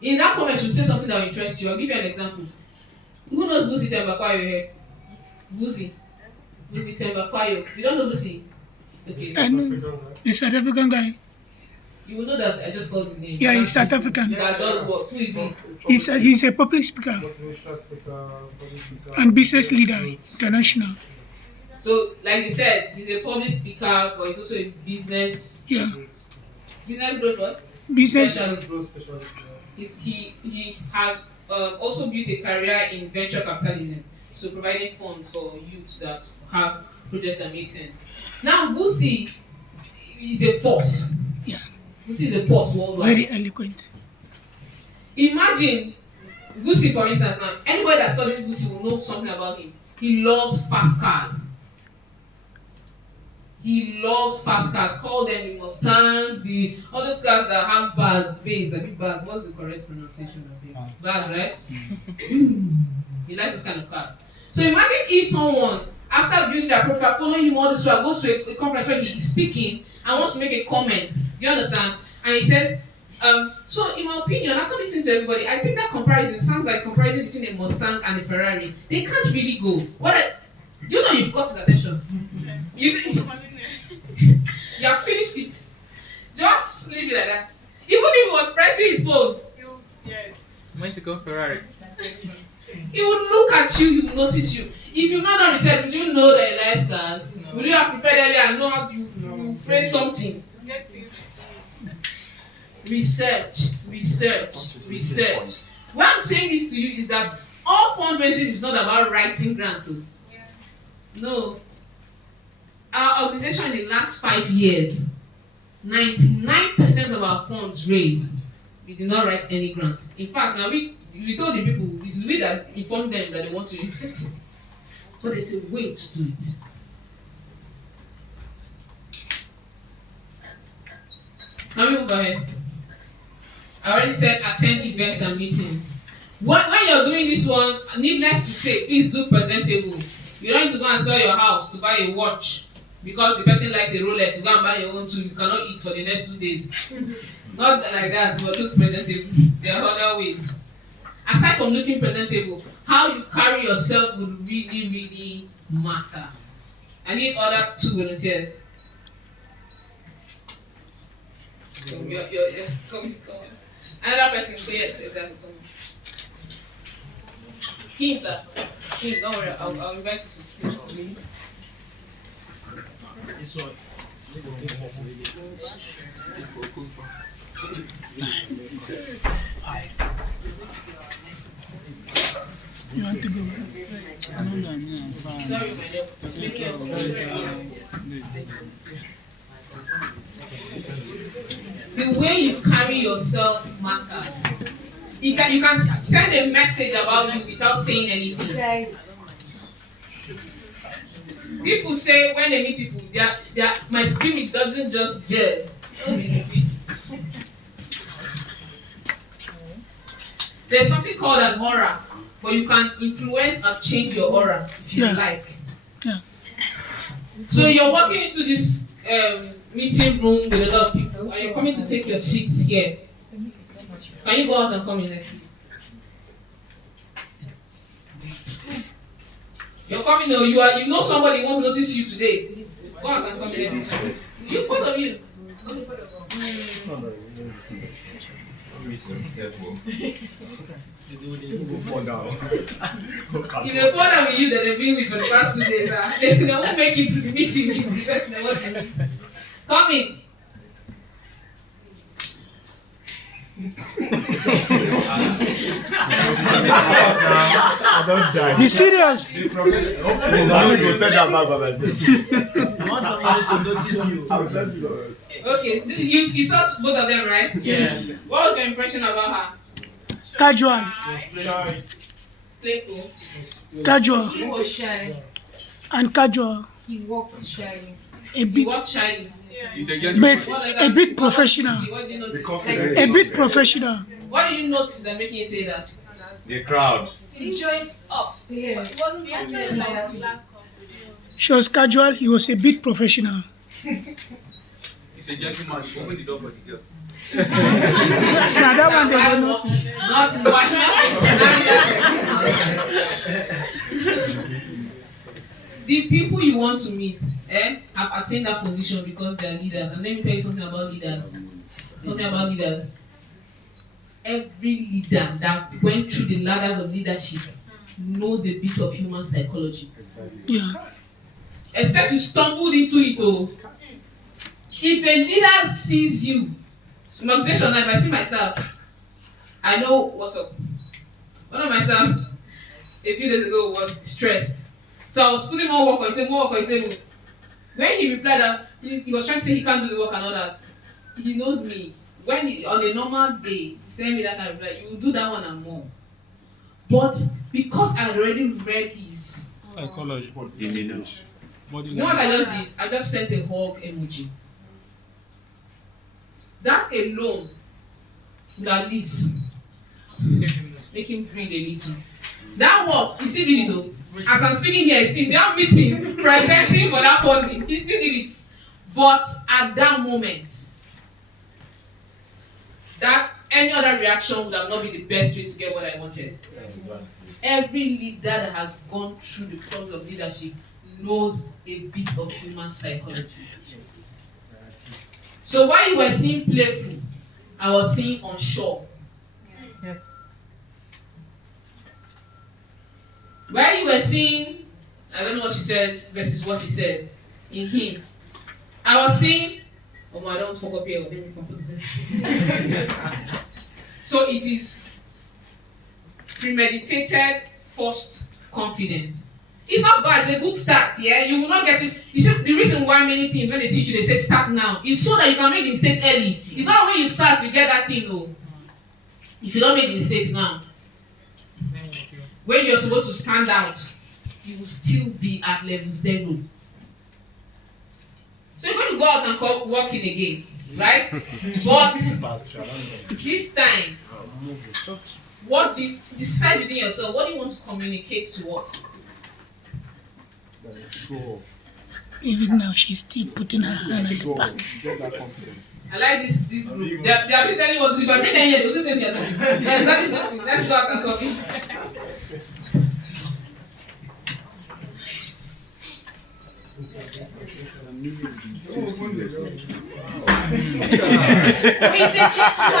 In that comment, she'll say something that will interest you. I'll give you an example. Who knows Vusi Tembakwayo here? Vusi Tembakwayo. You don't know Vusi? Okay. I know. The South African guy. You will know that I just called his name. Yeah, he's South African. That does what? Who is he? He's a public speaker and business leader, international. So, like you said, he's a public speaker, but he's also a business. Yeah. Business growth what? Business. He has also built a career in venture capitalism, so providing funds for youths that have projects that make sense. Now, Vusi is a force. Yeah. Vusi is a force worldwide. Very eloquent. Imagine Vusi, for instance. Now, anybody that studies Vusi will know something about him. He loves fast cars. He loves fast cars. Call them the Mustangs, all those cars that have big bars. What's the correct pronunciation of it? Bars, right? He likes those kind of cars. So imagine if someone, after building their profile, following him all this way, goes to a conference where he is speaking and wants to make a comment. Do you understand? And he says, so in my opinion, after listening to everybody, I think that comparison sounds like comparison between a Mustang and a Ferrari. They can't really go. Do you know you've got his attention? You have finished it. Just leave it like that. Even if he was pressing his phone. Yes. When to go Ferrari. He would look at you, he will notice you. If you've not done research, will you know that he likes cars? No. Will you have prepared earlier and know how to phrase something? Research. Why I'm saying this to you is that all fundraising is not about writing grant. Yeah. No. Our organization in the last 5 years, 99% of our funds raised, we did not write any grant. In fact, now we told the people, it's we that informed them that they want to invest. So they said, wait to it. Can we move ahead? I already said attend events and meetings. When you're doing this one, needless to say, please look presentable. You don't need to go and sell your house to buy a watch because the person likes a Rolex. You go and buy your own too. You cannot eat for the next 2 days. Not like that, but look presentable. There are other ways. Aside from looking presentable, how you carry yourself would really, really matter. I need other 2 volunteers. Come. Another person, yes, exactly. Kim, sir. Kim, don't worry, I'll invite you to speak. This one. You want to go? Sorry, my the way you carry yourself matters. You can send a message about you without saying anything. Yes. People say when they meet people, my spirit doesn't just gel. There's something called an aura, but you can influence and change your aura if you like. Yeah. So you're walking into this meeting room with a lot of people, and you're coming to take your seats here. Can you go out and come in next week? You're coming, you know somebody wants to notice you today. Go out and come in next week. You, both of you. If they fall down with you that they've been with for the past 2 days, they won't make it to the meeting with the person they want to meet. Come in. I don't die. Be serious. I'm going to send that back by myself. I want somebody to notice you. I'll send you. Okay, you saw both of them, right? Yes. What was your impression about her? Casual. Playful. Casual. He was shy. And casual. He walked shy. He walked shyly. But a bit professional. A bit professional. What did you notice that making you say that? The crowd. He joins up. Yeah. It wasn't actually like She was casual, he was a bit professional. He's a gentleman. Open the door for the girls. Now that one they don't notice. Not The people you want to meet have attained that position because they are leaders. And let me tell you something about leaders. Every leader that went through the ladders of leadership knows a bit of human psychology. Yeah. Except you stumbled into it. Oh. If a leader sees you, in my organization, if I see myself, I know what's up. One of myself a few days ago was stressed. So I was putting more work on his table. When he replied that please, he was trying to say he can't do the work and all that. He knows me. When on a normal day, send me that kind of reply, you will do that one and more. But because I had already read his psychology, you know what I just did? I just sent a hug emoji. That alone will at least make him breathe a little. That work, he still did it though. As I'm speaking here, he's still that meeting, presenting for that funding. He still did it. But at that moment, that any other reaction would have not been the best way to get what I wanted. Yes. Every leader that has gone through the process of leadership knows a bit of human psychology. So while you were seeing playful, I was seeing unsure. Yes. While you were seeing, I don't know what she said versus what he said in him, I was seeing, oh my, I don't fuck up here. Let me complete it. So it is premeditated, forced confidence. It's not bad, it's a good start, yeah? You will not get it. You see, the reason why many things when they teach you, they say start now, is so that you can make the mistakes early. It's not when you start, you get that thing, no. If you don't make the mistakes now, when you're supposed to stand out, you will still be at level 0. So you're going to go out and walk in again, right? But this time, what do you decide within yourself? What do you want to communicate to us? Even now, she's still putting her hand on the back. I like this group. They are telling you what to do. If I bring them here, they will do something. That is something. Let's go out and copy.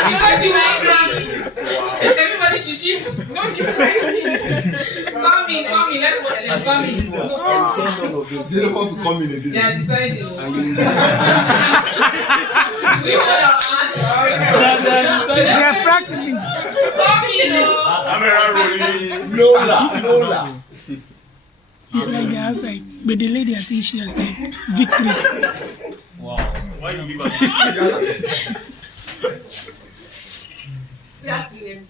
Because you want grants. Everybody should ship. Come in. Let's watch them. Come in. No. They don't want to come in again. They are deciding. We hold our hands. They are practicing. Come in. Lola. It's like they're outside. But the lady, I think she has like victory. Wow. Why you leave us? That's me.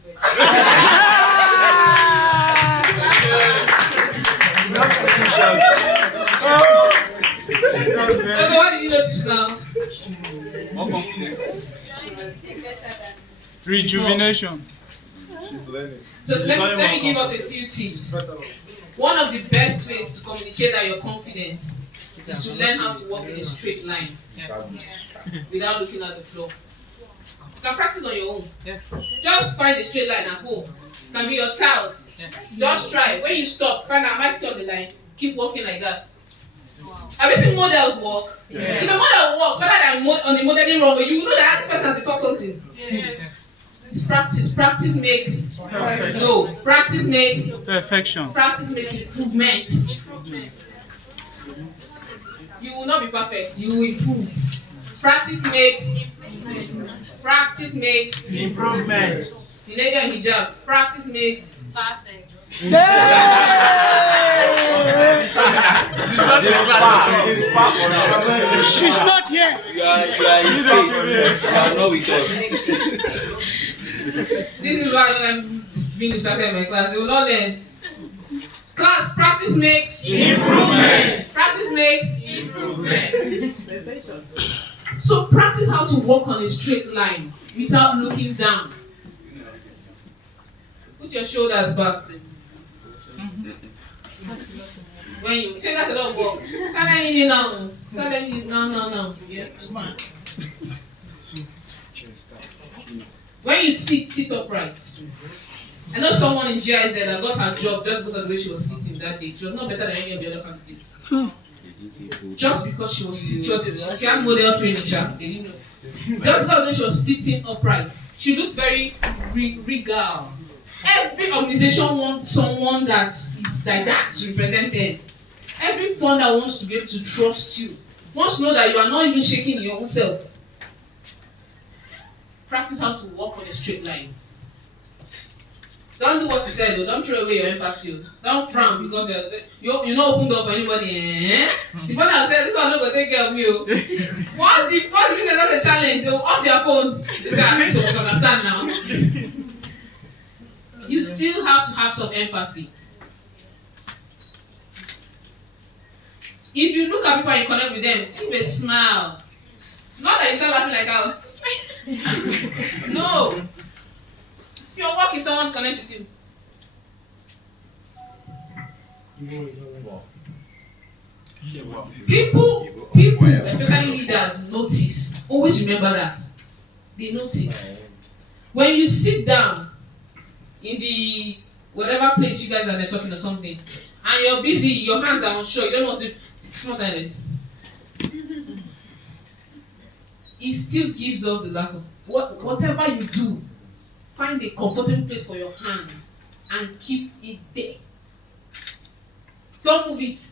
Okay, what did you notice now? More confident. Rejuvenation. She's learning. So let me give us a few tips. One of the best ways to communicate that you're confident is to learn how to walk in a straight line without looking at the floor. You can practice on your own. Just find a straight line at home. It can be your child. Just try. When you stop, find out, am I still on the line? Keep walking like that. Have you seen models walk? If a model walks, whether they're on the modeling runway, you will know that this person has been taught something. It's practice. Practice makes practice makes perfection. Practice makes improvement. You will not be perfect. You will improve. Practice makes improvement. The lady on hijab. Practice makes Perfect. She's not here. You are not with us. This is why when I'm being distracted in my class, they will not learn. Class, practice makes improvement. Practice makes improvement. So practice how to walk on a straight line without looking down. Put your shoulders back. When you say that's a lot of work. Start letting it now. Start letting it now. Yes. When you sit upright. I know someone in GIZ that got her job just because of the way she was sitting that day. She was not better than any of the other candidates. Just because she had model training, they didn't know. Just because of the way she was sitting upright. She looked very regal. Every organization wants someone that is like that to represent them. Every funder wants to be able to trust you. Wants to know that you are not even shaking your own self. Practice how to walk on a straight line. Don't do what you said though. Don't throw away your empathy. Don't frown because you not open door for anybody. The one that said this one not gonna take care of you. Once the business has a challenge, they will off their phone. They say, I think so much understand now. You still have to have some empathy. If you look at people and you connect with them, give a smile. Not that you start laughing like that. No. Your work is someone's connect with you. People, especially leaders, notice. Always remember that. They notice. When you sit down in the whatever place you guys are networking or something, and you're busy, your hands are unsure, you don't know what to. It's not like this. It still gives off the lack of whatever you do. Find a comfortable place for your hands and keep it there. Don't move it.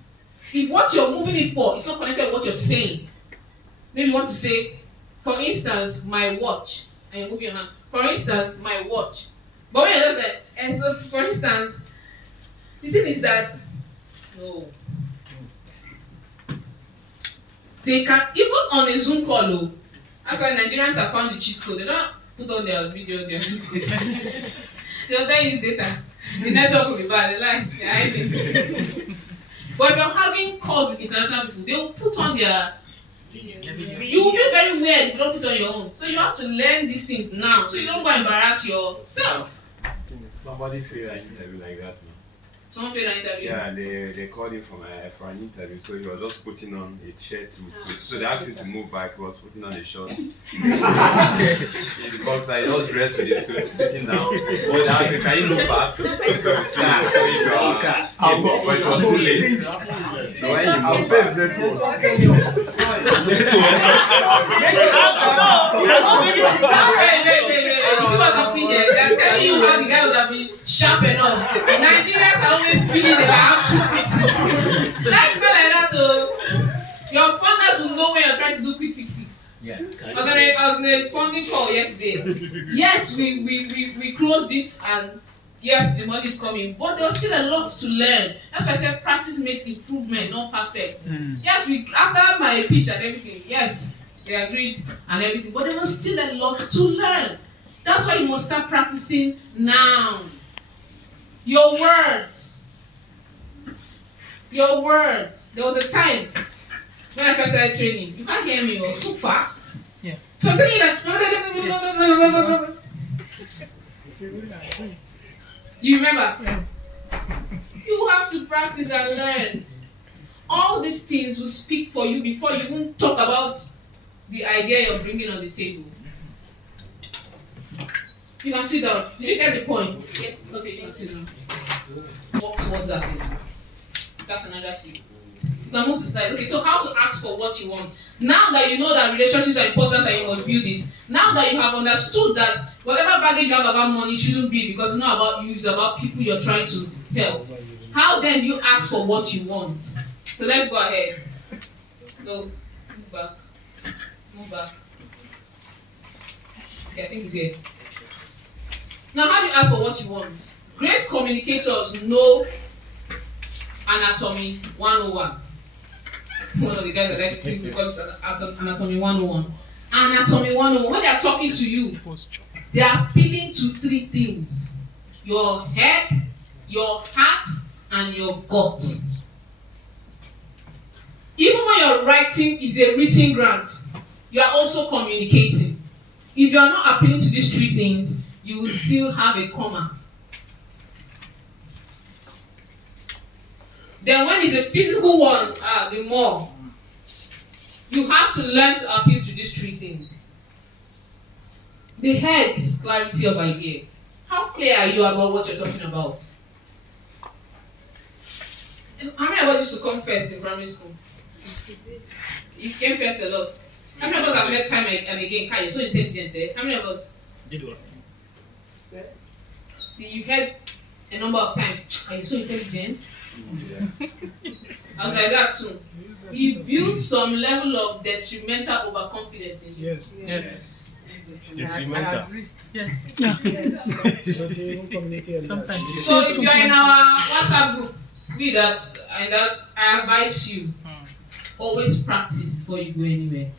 If what you're moving it for is not connected with what you're saying, maybe you want to say, for instance, my watch, and you move your hand. For instance, my watch. But when you're just like, and so for instance, the thing is that, no. They can, even on a Zoom call, though, that's why Nigerians have found the cheat code. They don't put on their video, their cheat code. They'll then use data. The network will be bad. They like, they're hiding. But if you're having calls with international people, they'll put on their. You will feel very weird if you don't put on your own. So you have to learn these things now, so you don't go embarrass yourself. Somebody failed an interview like that. Someone failed an interview? Yeah, they called him for an interview, so he was just putting on a shirt. So they asked him to move back, he was putting on a shirt. In the box, I just dressed with his suit, sitting down. But they asked him, can you move back? So it's class, but it was too late. So when you move back, Wait. You see what's happening there? They're telling you how the guy would have been sharp enough. Nigerians are always feeling they have quick fixes. Life is not like that though. Your funders will know when you're trying to do quick fixes. Yeah. I was in a funding call yesterday. Yes, we closed it and yes, the money is coming, but there was still a lot to learn. That's why I said practice makes improvement, not perfect. Yes, after my pitch and everything, yes, they agreed and everything, but there was still a lot to learn. That's why you must start practicing now. Your words. Your words. There was a time when I first started training. You can't hear me, you're so fast. Yeah. So I'm telling you that. You remember? Yes. You have to practice and learn. All these things will speak for you before you even talk about the idea you're bringing on the table. You can sit down. Did you get the point? Yes. Okay, you can sit down. Walk towards that thing. That's another thing. You can move the slide. Okay, so how to ask for what you want. Now that you know that relationships are important and you must build it, now that you have understood that whatever baggage you have about money shouldn't be because it's not about you, it's about people you're trying to help. How then do you ask for what you want? So let's go ahead. Go. Move back. Move back. Okay, I think it's here. Now, how do you ask for what you want? Great communicators know Anatomy 101. One of the guys that like to call it Anatomy 101. Anatomy 101. When they are talking to you, they are appealing to three things: your head, your heart, and your gut. Even when you're writing, if it's a written grant, you are also communicating. If you are not appealing to these three things, you will still have a comma. Then when it's a physical one, the more. You have to learn to appeal to these three things. The head is clarity of idea. How clear are you about what you're talking about? How many of us used to come first in primary school? You came first a lot. How many of us have met time and again? Kai, you're so intelligent, eh? How many of us? Did what? You heard a number of times, are you so intelligent? Yeah. I was like that too. You build some level of detrimental overconfidence in you. Yes. Yes. Detrimental. Yes. Sometimes. So if you're in our WhatsApp group, I advise you, always practice before you go anywhere.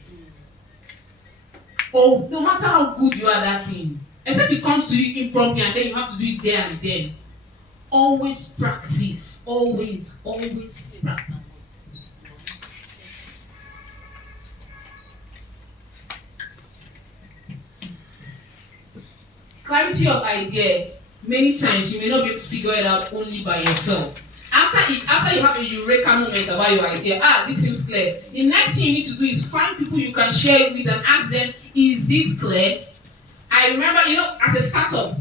Or no matter how good you are at that thing, except it comes to you impromptu and then you have to do it there and then. Always practice. Always practice. Clarity of idea. Many times you may not be able to figure it out only by yourself. After you have a eureka moment about your idea, this seems clear. The next thing you need to do is find people you can share it with and ask them, is it clear? I remember, as a startup,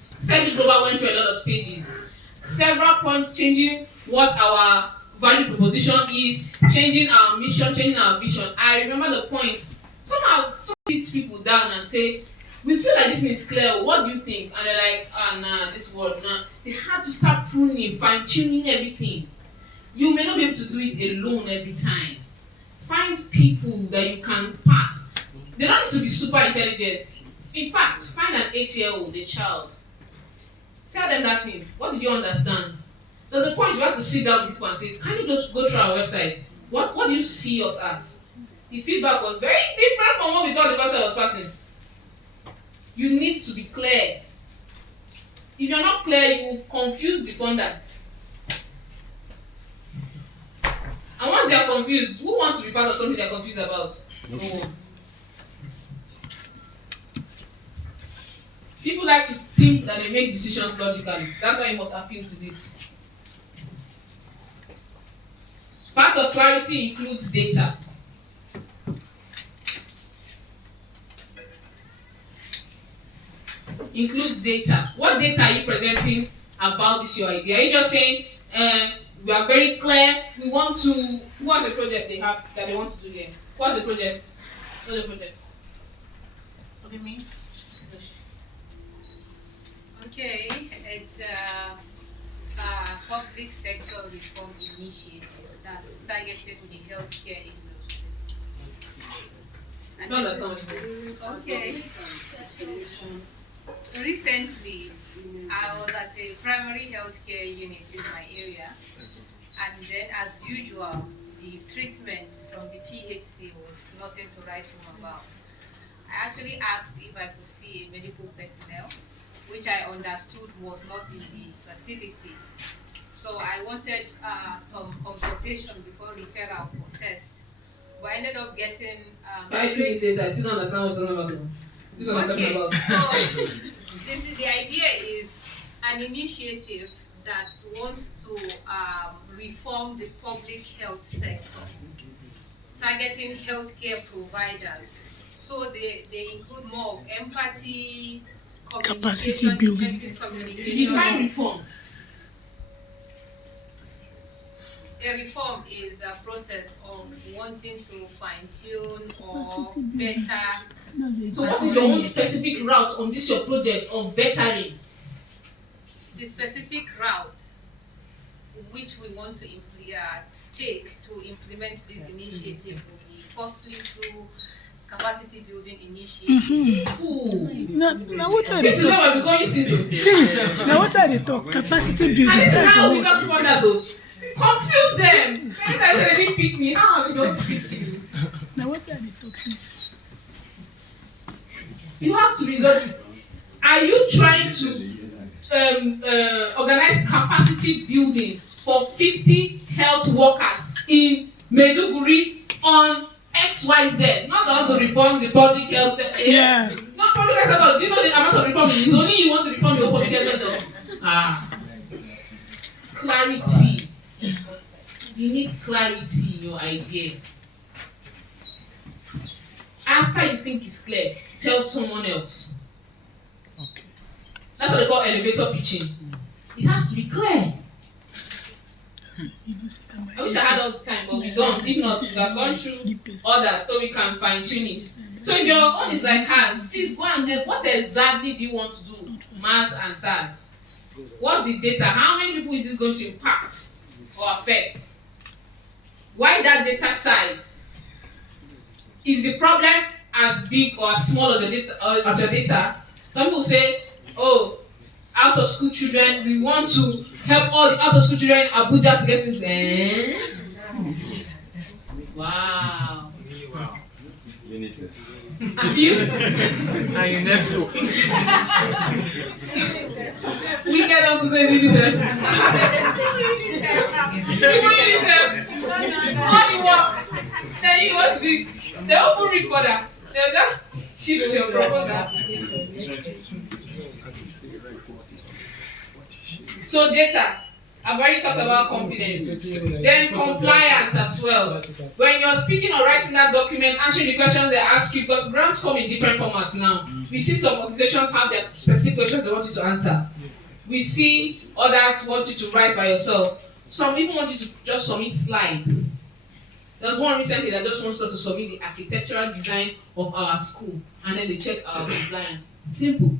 Servelead Global went through a lot of stages. Several points changing what our value proposition is, changing our mission, changing our vision. I remember the point. Somehow, sit people down and say, we feel like this thing is clear. What do you think? And they're like, nah, this word, nah. They had to start pruning, fine-tuning everything. You may not be able to do it alone every time. Find people that you can pass. They don't need to be super intelligent. In fact, find an 8-year-old, a child. Tell them that thing. What did you understand? There's a point you have to sit down with people and say, can you just go through our website? What do you see us as? The feedback was very different from what we thought the website was passing. You need to be clear. If you're not clear, you confuse the funder. And once they are confused, who wants to be part of something they're confused about? No one. People like to think that they make decisions logically. That's why you must appeal to this. Part of clarity includes data. Includes data. What data are you presenting about this your idea? Are you just saying we are very clear, we want to, what's the project they have that they want to do here? What's the project? What's the project? What do you mean? Okay, it's a public sector reform initiative that's targeted to the healthcare industry. And okay. Recently, I was at a primary healthcare unit in my area, and then, as usual, the treatment from the PHC was nothing to write home about. I actually asked if I could see a medical personnel, which I understood was not in the facility. So I wanted some consultation before referral for test. But I ended up getting 5 minutes later, I still don't understand what's talking about. This is what I'm talking about. So the idea is an initiative that wants to reform the public health sector, targeting healthcare providers. So they include more of empathy, capacity building. Define reform. A reform is a process of wanting to fine-tune or better. So what is your own specific route on this your project of bettering? The specific route which we want to take to implement this initiative will be firstly through capacity building initiatives. Now what are this is how we're going since now what are they talk? Capacity building. And this is how we got to find out. Confuse them. Sometimes they didn't pick me. How we don't speak to you? Now what are they talking? You have to be logical. Are you trying to organize capacity building for 50 health workers in Maiduguri on XYZ? Not the one to reform the public health sector. Yeah. Not public health sector. Do you know the amount of reform? It's only you want to reform your public health sector. Clarity. You need clarity in your idea. After you think it's clear, tell someone else. Okay. That's what they call elevator pitching. It has to be clear. I wish I had all the time, but we don't. If not, we have gone through others so we can fine tune it. So if your own is like ours, please go and get what exactly do you want to do? Mass and SARS. What's the data? How many people is this going to impact or affect? Why that data size? Is the problem as big or as small as your data? Some people say, oh, out of school children, we want to help all the out of school children in Abuja to get into Wow. UNICEF. You? And UNESCO. We get up to say UNICEF. UNICEF. All the work. Then you watch this. They often read for that. They'll just shift your proposal. So data, I've already talked about confidence. Then compliance as well. When you're speaking or writing that document, answering the questions they ask you, because grants come in different formats now. We see some organizations have their specific questions they want you to answer. We see others want you to write by yourself. Some even want you to just submit slides. There was one recently that just wants us to submit the architectural design of our school, and then they check our compliance. Simple.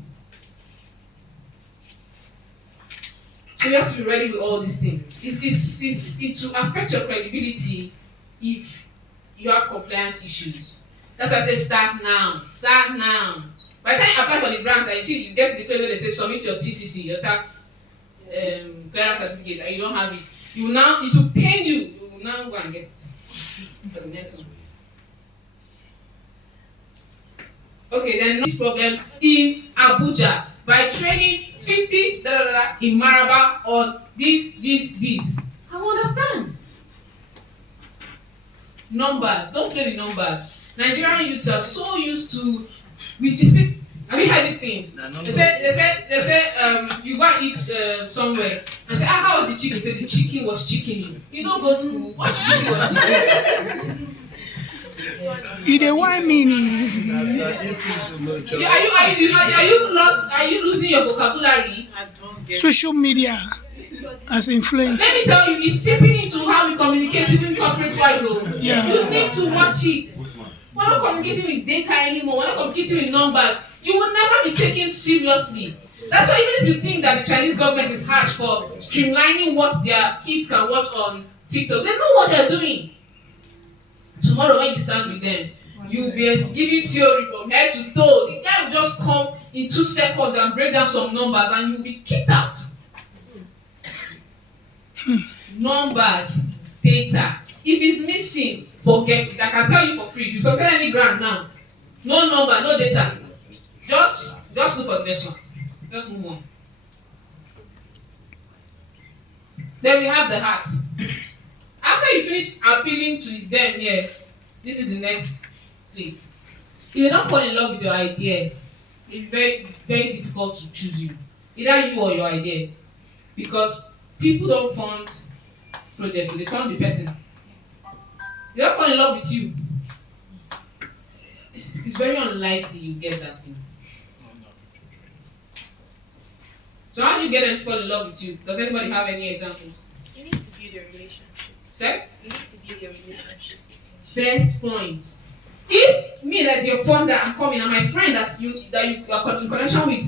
So you have to be ready with all these things. It will affect your credibility if you have compliance issues. That's why I say start now. Start now. By the time you apply for the grant and you get to the place where they say submit your TCC, your tax clearance certificate, and you don't have it, it will pain you. You will now go and get it for the next one. Okay, then this problem in Abuja by training 50 in Maraba on this. I understand. Numbers, don't play with numbers. Nigerian youths are so used to speak. Have you heard this thing? They say you go and eat somewhere and say, how was the chicken? Say the chicken was chickening. You don't go to school. What chicken was chickening? You the one meaning. Are you losing your vocabulary? Social media has influenced. Let me tell you, it's seeping into how we communicate even corporate wise. Yeah. You need to watch it. We're not communicating with data anymore. We're not communicating with numbers. You will never be taken seriously. That's why even if you think that the Chinese government is harsh for streamlining what their kids can watch on TikTok, they know what they're doing. Tomorrow when you stand with them, you'll be giving theory from head to toe. The guy will just come in 2 seconds and break down some numbers and you'll be kicked out. Numbers, data. If it's missing, forget it. I can tell you for free. If you submit any grant now, no number, no data. Just look for the next one. Just move on. Then we have the heart. After you finish appealing to them here, this is the next place. If they don't fall in love with your idea, it's very, very difficult to choose you. Either you or your idea. Because people don't fund projects, they fund the person. They don't fall in love with you. It's very unlikely you get that thing. So how do you get them to fall in love with you? Does anybody have any examples? You need to build a relationship. Sir? You need to build a relationship. First point. If me that's your funder, I'm coming, and my friend that you are in connection with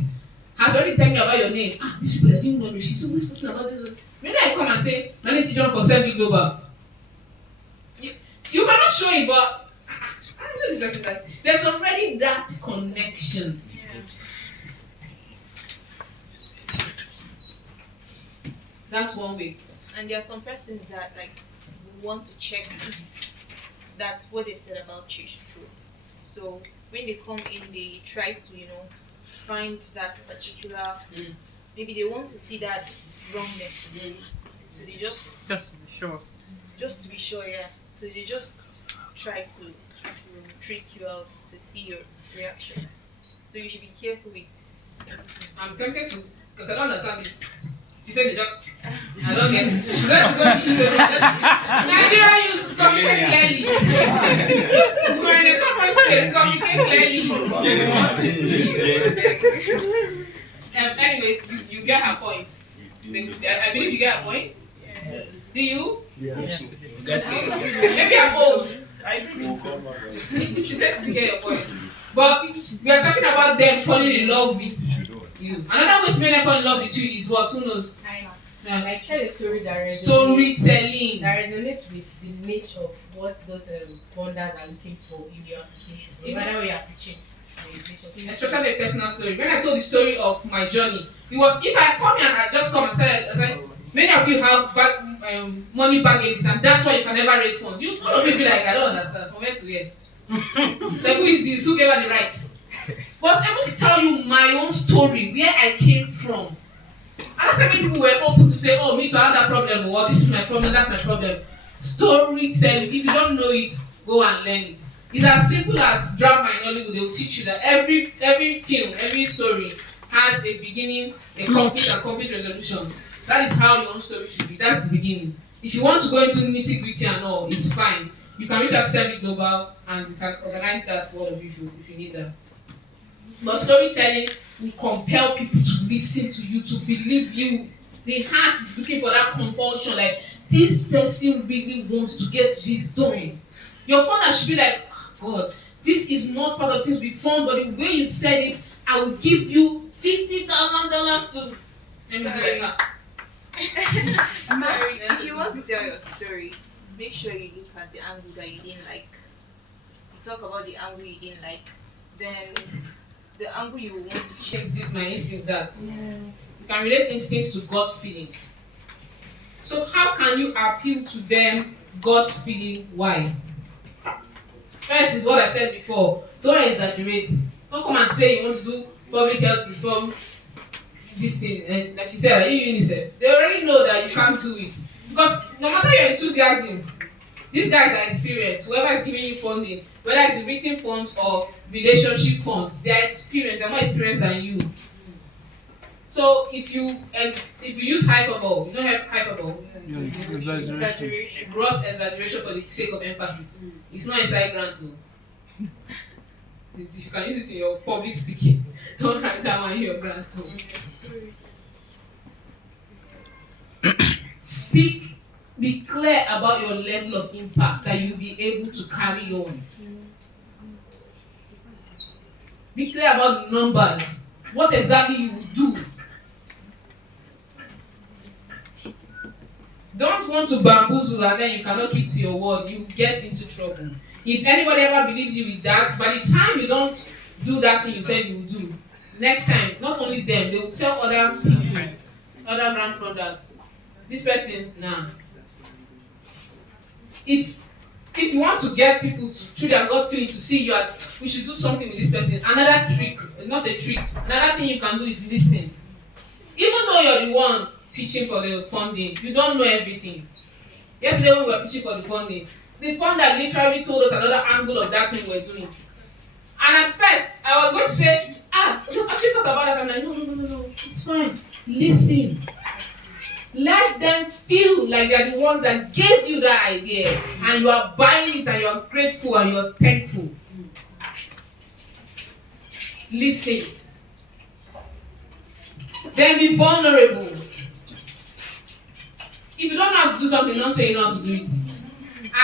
has already told me about your name. These people are doing rubbish. She's always posting about this. Maybe I come and say, my name is Ijeoma for Servelead Global. You might not show it, but I know this person that there's already that connection. Yeah. That's one way. And there are some persons that want to check if that what they said about you is true. So when they come in, they try to find that particular. Maybe they want to see that wrongness. So they just to be sure. Just to be sure, yeah. So they just try to trick you out to see your reaction. So you should be careful with everything. I'm tempted to, because I don't understand this. She said they just, I don't get it. Let's go to the Nigeria use communicate clearly. We're in a corporate space, communicate clearly. Anyway, place, you get her point. Basically, I believe you get her point. Yes. Do you? Yes. Maybe I'm old. I do. She said you get your point. But we are talking about them falling in love with you. Another way to make them fall in love with you is what? Who knows? I tell a story that resonates. Storytelling. That resonates with the nature of what those funders are looking for in your application. No matter where you are pitching. Especially a personal story. When I told the story of my journey, it was if I come here and I just come and said, like, many of you have money baggages and that's why you can never raise funds. You all of you be like, I don't understand. From where to where? Like, who is this? Who gave her the right? But I was able to tell you my own story, where I came from. And that's why many people were open to say, oh, me too, I have that problem, or this is my problem, that's my problem. Storytelling. If you don't know it, go and learn it. It's as simple as drama in Hollywood. They will teach you that every film, every story has a beginning, a conflict, and conflict resolution. That is how your own story should be. That's the beginning. If you want to go into nitty-gritty and all, it's fine. You can reach out to Servelead Global and we can organize that for all of you if you need that. But storytelling will compel people to listen to you, to believe you. The heart is looking for that compulsion, like, this person really wants to get this done. Your funder should be like, oh, God, this is not part of things we fund, but the way you said it, I will give you $50,000 to. Let me be like that. Sorry, if you want to tell your story, make sure you look at the angle that you didn't like. You talk about the angle you didn't like, then the angle you want to check. This my instinct that. You can relate instincts to gut feeling. So how can you appeal to them gut feeling wise? First is what I said before. Don't exaggerate. Don't come and say you want to do public health reform. This thing, and like she said, like UNICEF, they already know that you can't do it. Because no matter your enthusiasm, these guys are experienced. Whoever is giving you funding, whether it's the written funds or relationship funds, they are experienced. They're more experienced than you. So if you use hyperbole, you know hyperbole? Exaggeration. Gross exaggeration for the sake of emphasis. It's not inside grant though. If you can use it in your public speaking, don't write that one in your grant too. Speak, be clear about your level of impact that you'll be able to carry on. Be clear about the numbers, what exactly you will do. Don't want to bamboozle and then you cannot keep to your word, you get into trouble. If anybody ever believes you with that, by the time you don't do that thing you said you will do, next time, not only them, they will tell other people, other brand funders, this person, nah. If you want to get people to, through their gut feeling to see you as, we should do something with this person, another trick, not a trick, another thing you can do is listen. Even though you're the one pitching for the funding, you don't know everything. Yesterday when we were pitching for the funding, the funder literally told us another angle of that thing we're doing. And at first, I was going to say, no, actually talk about that. I'm like, no, it's fine. Listen. Let them feel like they're the ones that gave you that idea. And you are buying it and you are grateful and you are thankful. Listen. Then be vulnerable. If you don't know how to do something, don't say you know how to do it.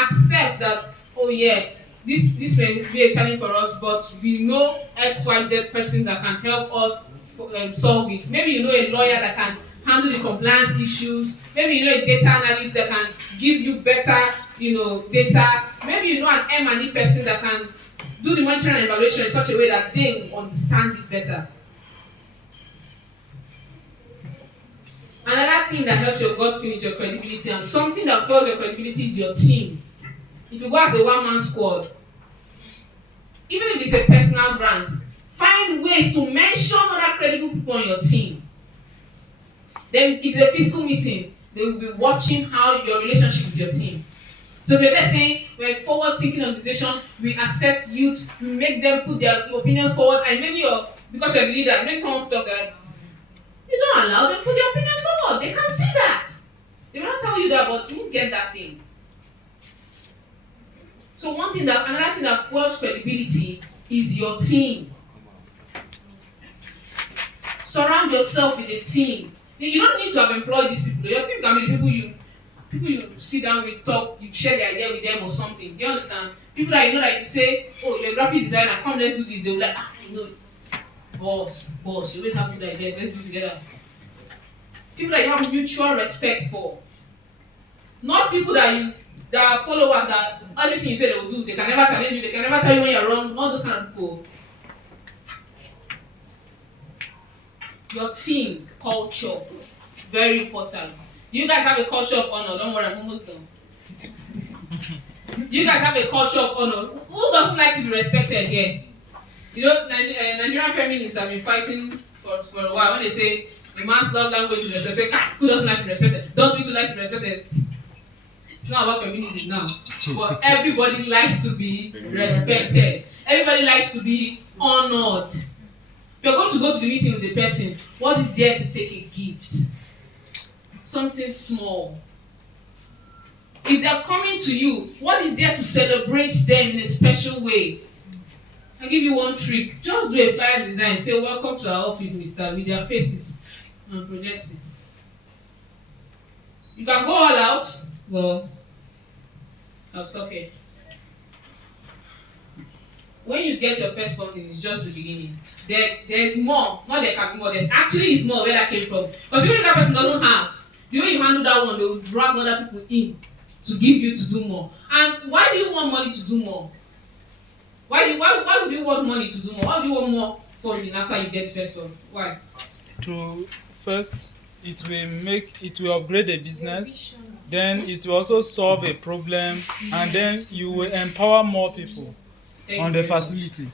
Accept that, oh yeah, this may be a challenge for us, but we know XYZ person that can help us solve it. Maybe you know a lawyer that can handle the compliance issues. Maybe you know a data analyst that can give you better, data. Maybe you know an M&E person that can do the monitoring and evaluation in such a way that they will understand it better. Another thing that helps your gut feel is your credibility, and something that fuels your credibility is your team. If you go as a one-man squad, even if it's a personal grant, find ways to mention other credible people on your team. Then if it's a fiscal meeting, they will be watching how your relationship with your team. So if you're there saying, we're a forward-thinking organization, we accept youth, we make them put their opinions forward, and maybe because you're the leader, maybe someone's talk that you don't allow them to put their opinions forward. They can't see that. They will not tell you that, but you get that thing. So another thing that fuels credibility is your team. Surround yourself with a team. You don't need to have employed these people. Your team can be the people you sit down with, talk, you share the idea with them or something. Do you understand? People that you know, like you say, oh, you're a graphic designer, come let's do this. They will like, you know, boss, you always have good ideas, let's do it together. People that you have mutual respect for. Not people that are followers that everything you say they will do, they can never challenge you, they can never tell you when you're wrong, not those kind of people. Your team culture, very important. You guys have a culture of honor. Don't worry, I'm almost done. You guys have a culture of honor. Who doesn't like to be respected here? You know, Nigerian feminists have been fighting for a while when they say the man's love language is respect. Who doesn't like to be respected? Don't we too like to be respected? It's not about feminism now. But everybody likes to be respected. Everybody likes to be honored. If you're going to go to the meeting with the person, what is there to take a gift? Something small. If they're coming to you, what is there to celebrate them in a special way? I'll give you one trick. Just do a flyer design. Say, welcome to our office, Mr. with their faces, and project it. You can go all out. Well, I'll stop here. When you get your first funding, it's just the beginning. There's more. Not there can be more. There actually is more where that came from. Because even if that person doesn't have, the way you handle that one, they will drag other people in to give you to do more. And why do you want money to do more? Why would you want money to do more? Why would you want more funding after you get first one? Why? It will upgrade the business, then it will also solve a problem, and then you will empower more people on the facility.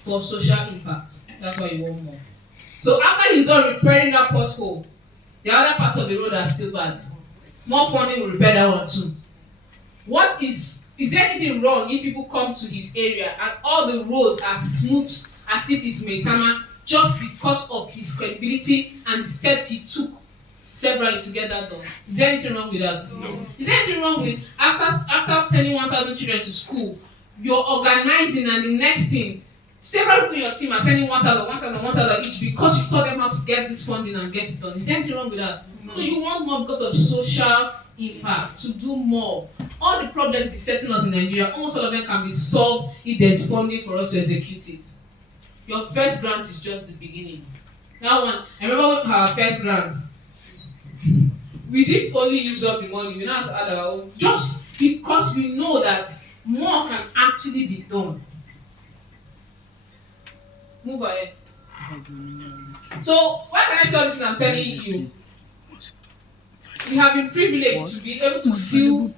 For social impact. That's why you want more. So after he's done repairing that pothole, the other parts of the road are still bad. More funding will repair that one too. Is there anything wrong if people come to his area and all the roads are smooth as if it's Maitama just because of his credibility and the steps he took severally to get that done? Is there anything wrong with that? No. Is there anything wrong with after sending 1,000 children to school, you're organizing and the next thing, several people in your team are sending 1,000 each because you taught them how to get this funding and get it done? Is there anything wrong with that? No. So you want more because of social impact, to do more. All the problems besetting us in Nigeria, almost all of them can be solved if there's funding for us to execute it. Your first grant is just the beginning. That one, I remember our first grant, we didn't only use up the money, we now have to add our own, just because we know that more can actually be done. Move ahead. So, why can I say all this and I'm telling you? We have been privileged to be able to seal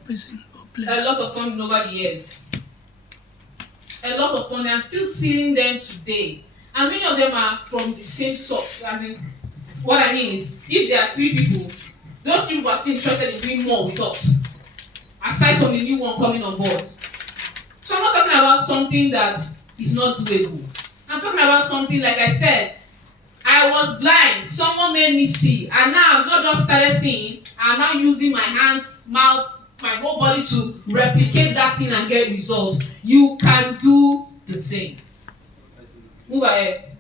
a lot of funding over the years. A lot of funding, and still sealing them today. And many of them are from the same source. As in, what I mean is, if there are 3 people, those 3 people are still interested in doing more with us, aside from the new one coming on board. So I'm not talking about something that is not doable. I'm talking about something, like I said, I was blind, someone made me see, and now I've not just started seeing, I'm now using my hands, mouth, my whole body to replicate that thing and get results. You can do the same. Move ahead.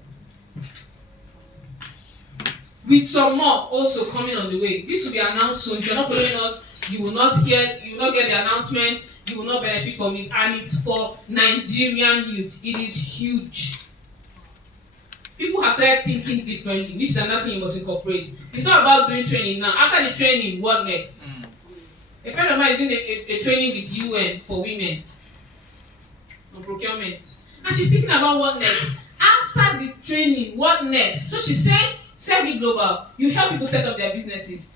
With some more also coming on the way. This will be announced soon. If you're not following us, you will not get the announcement, you will not benefit from it, and it's for Nigerian youth. It is huge. People have started thinking differently, which is another thing you must incorporate. It's not about doing training now. After the training, what next? A friend of mine is doing a training with UN for women on procurement. And she's thinking about what next. After the training, what next? So she's saying, Servelead Global, you help people set up their businesses.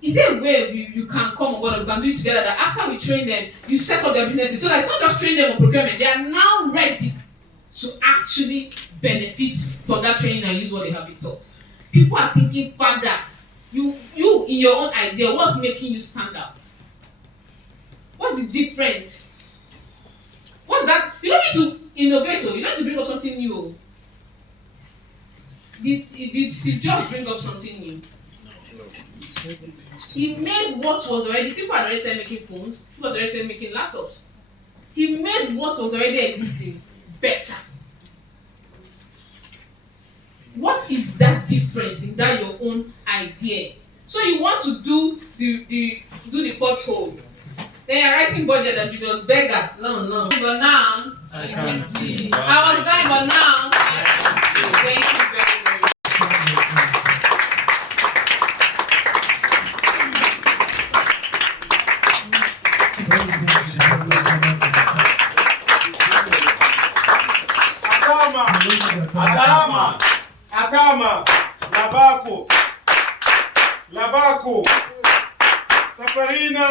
Is there a way you can come on board and we can do it together that after we train them, you set up their businesses? So that it's not just training them on procurement, they are now ready to actually benefit from that training and use what they have been taught. People are thinking further. You in your own idea, what's making you stand out? What's the difference? What's that? You don't need to innovate, you don't need to bring up something new. Did Steve Jobs bring up something new? He made what was already, people had already started making phones, people had already started making laptops. He made what was already existing better. What what is that difference in that your own idea? So you want to do the pothole. Then you're writing budget that you was beggar, long. But now I can see. I was blind, but now I can see. Thank you very much. Atama, Labako, Safarina.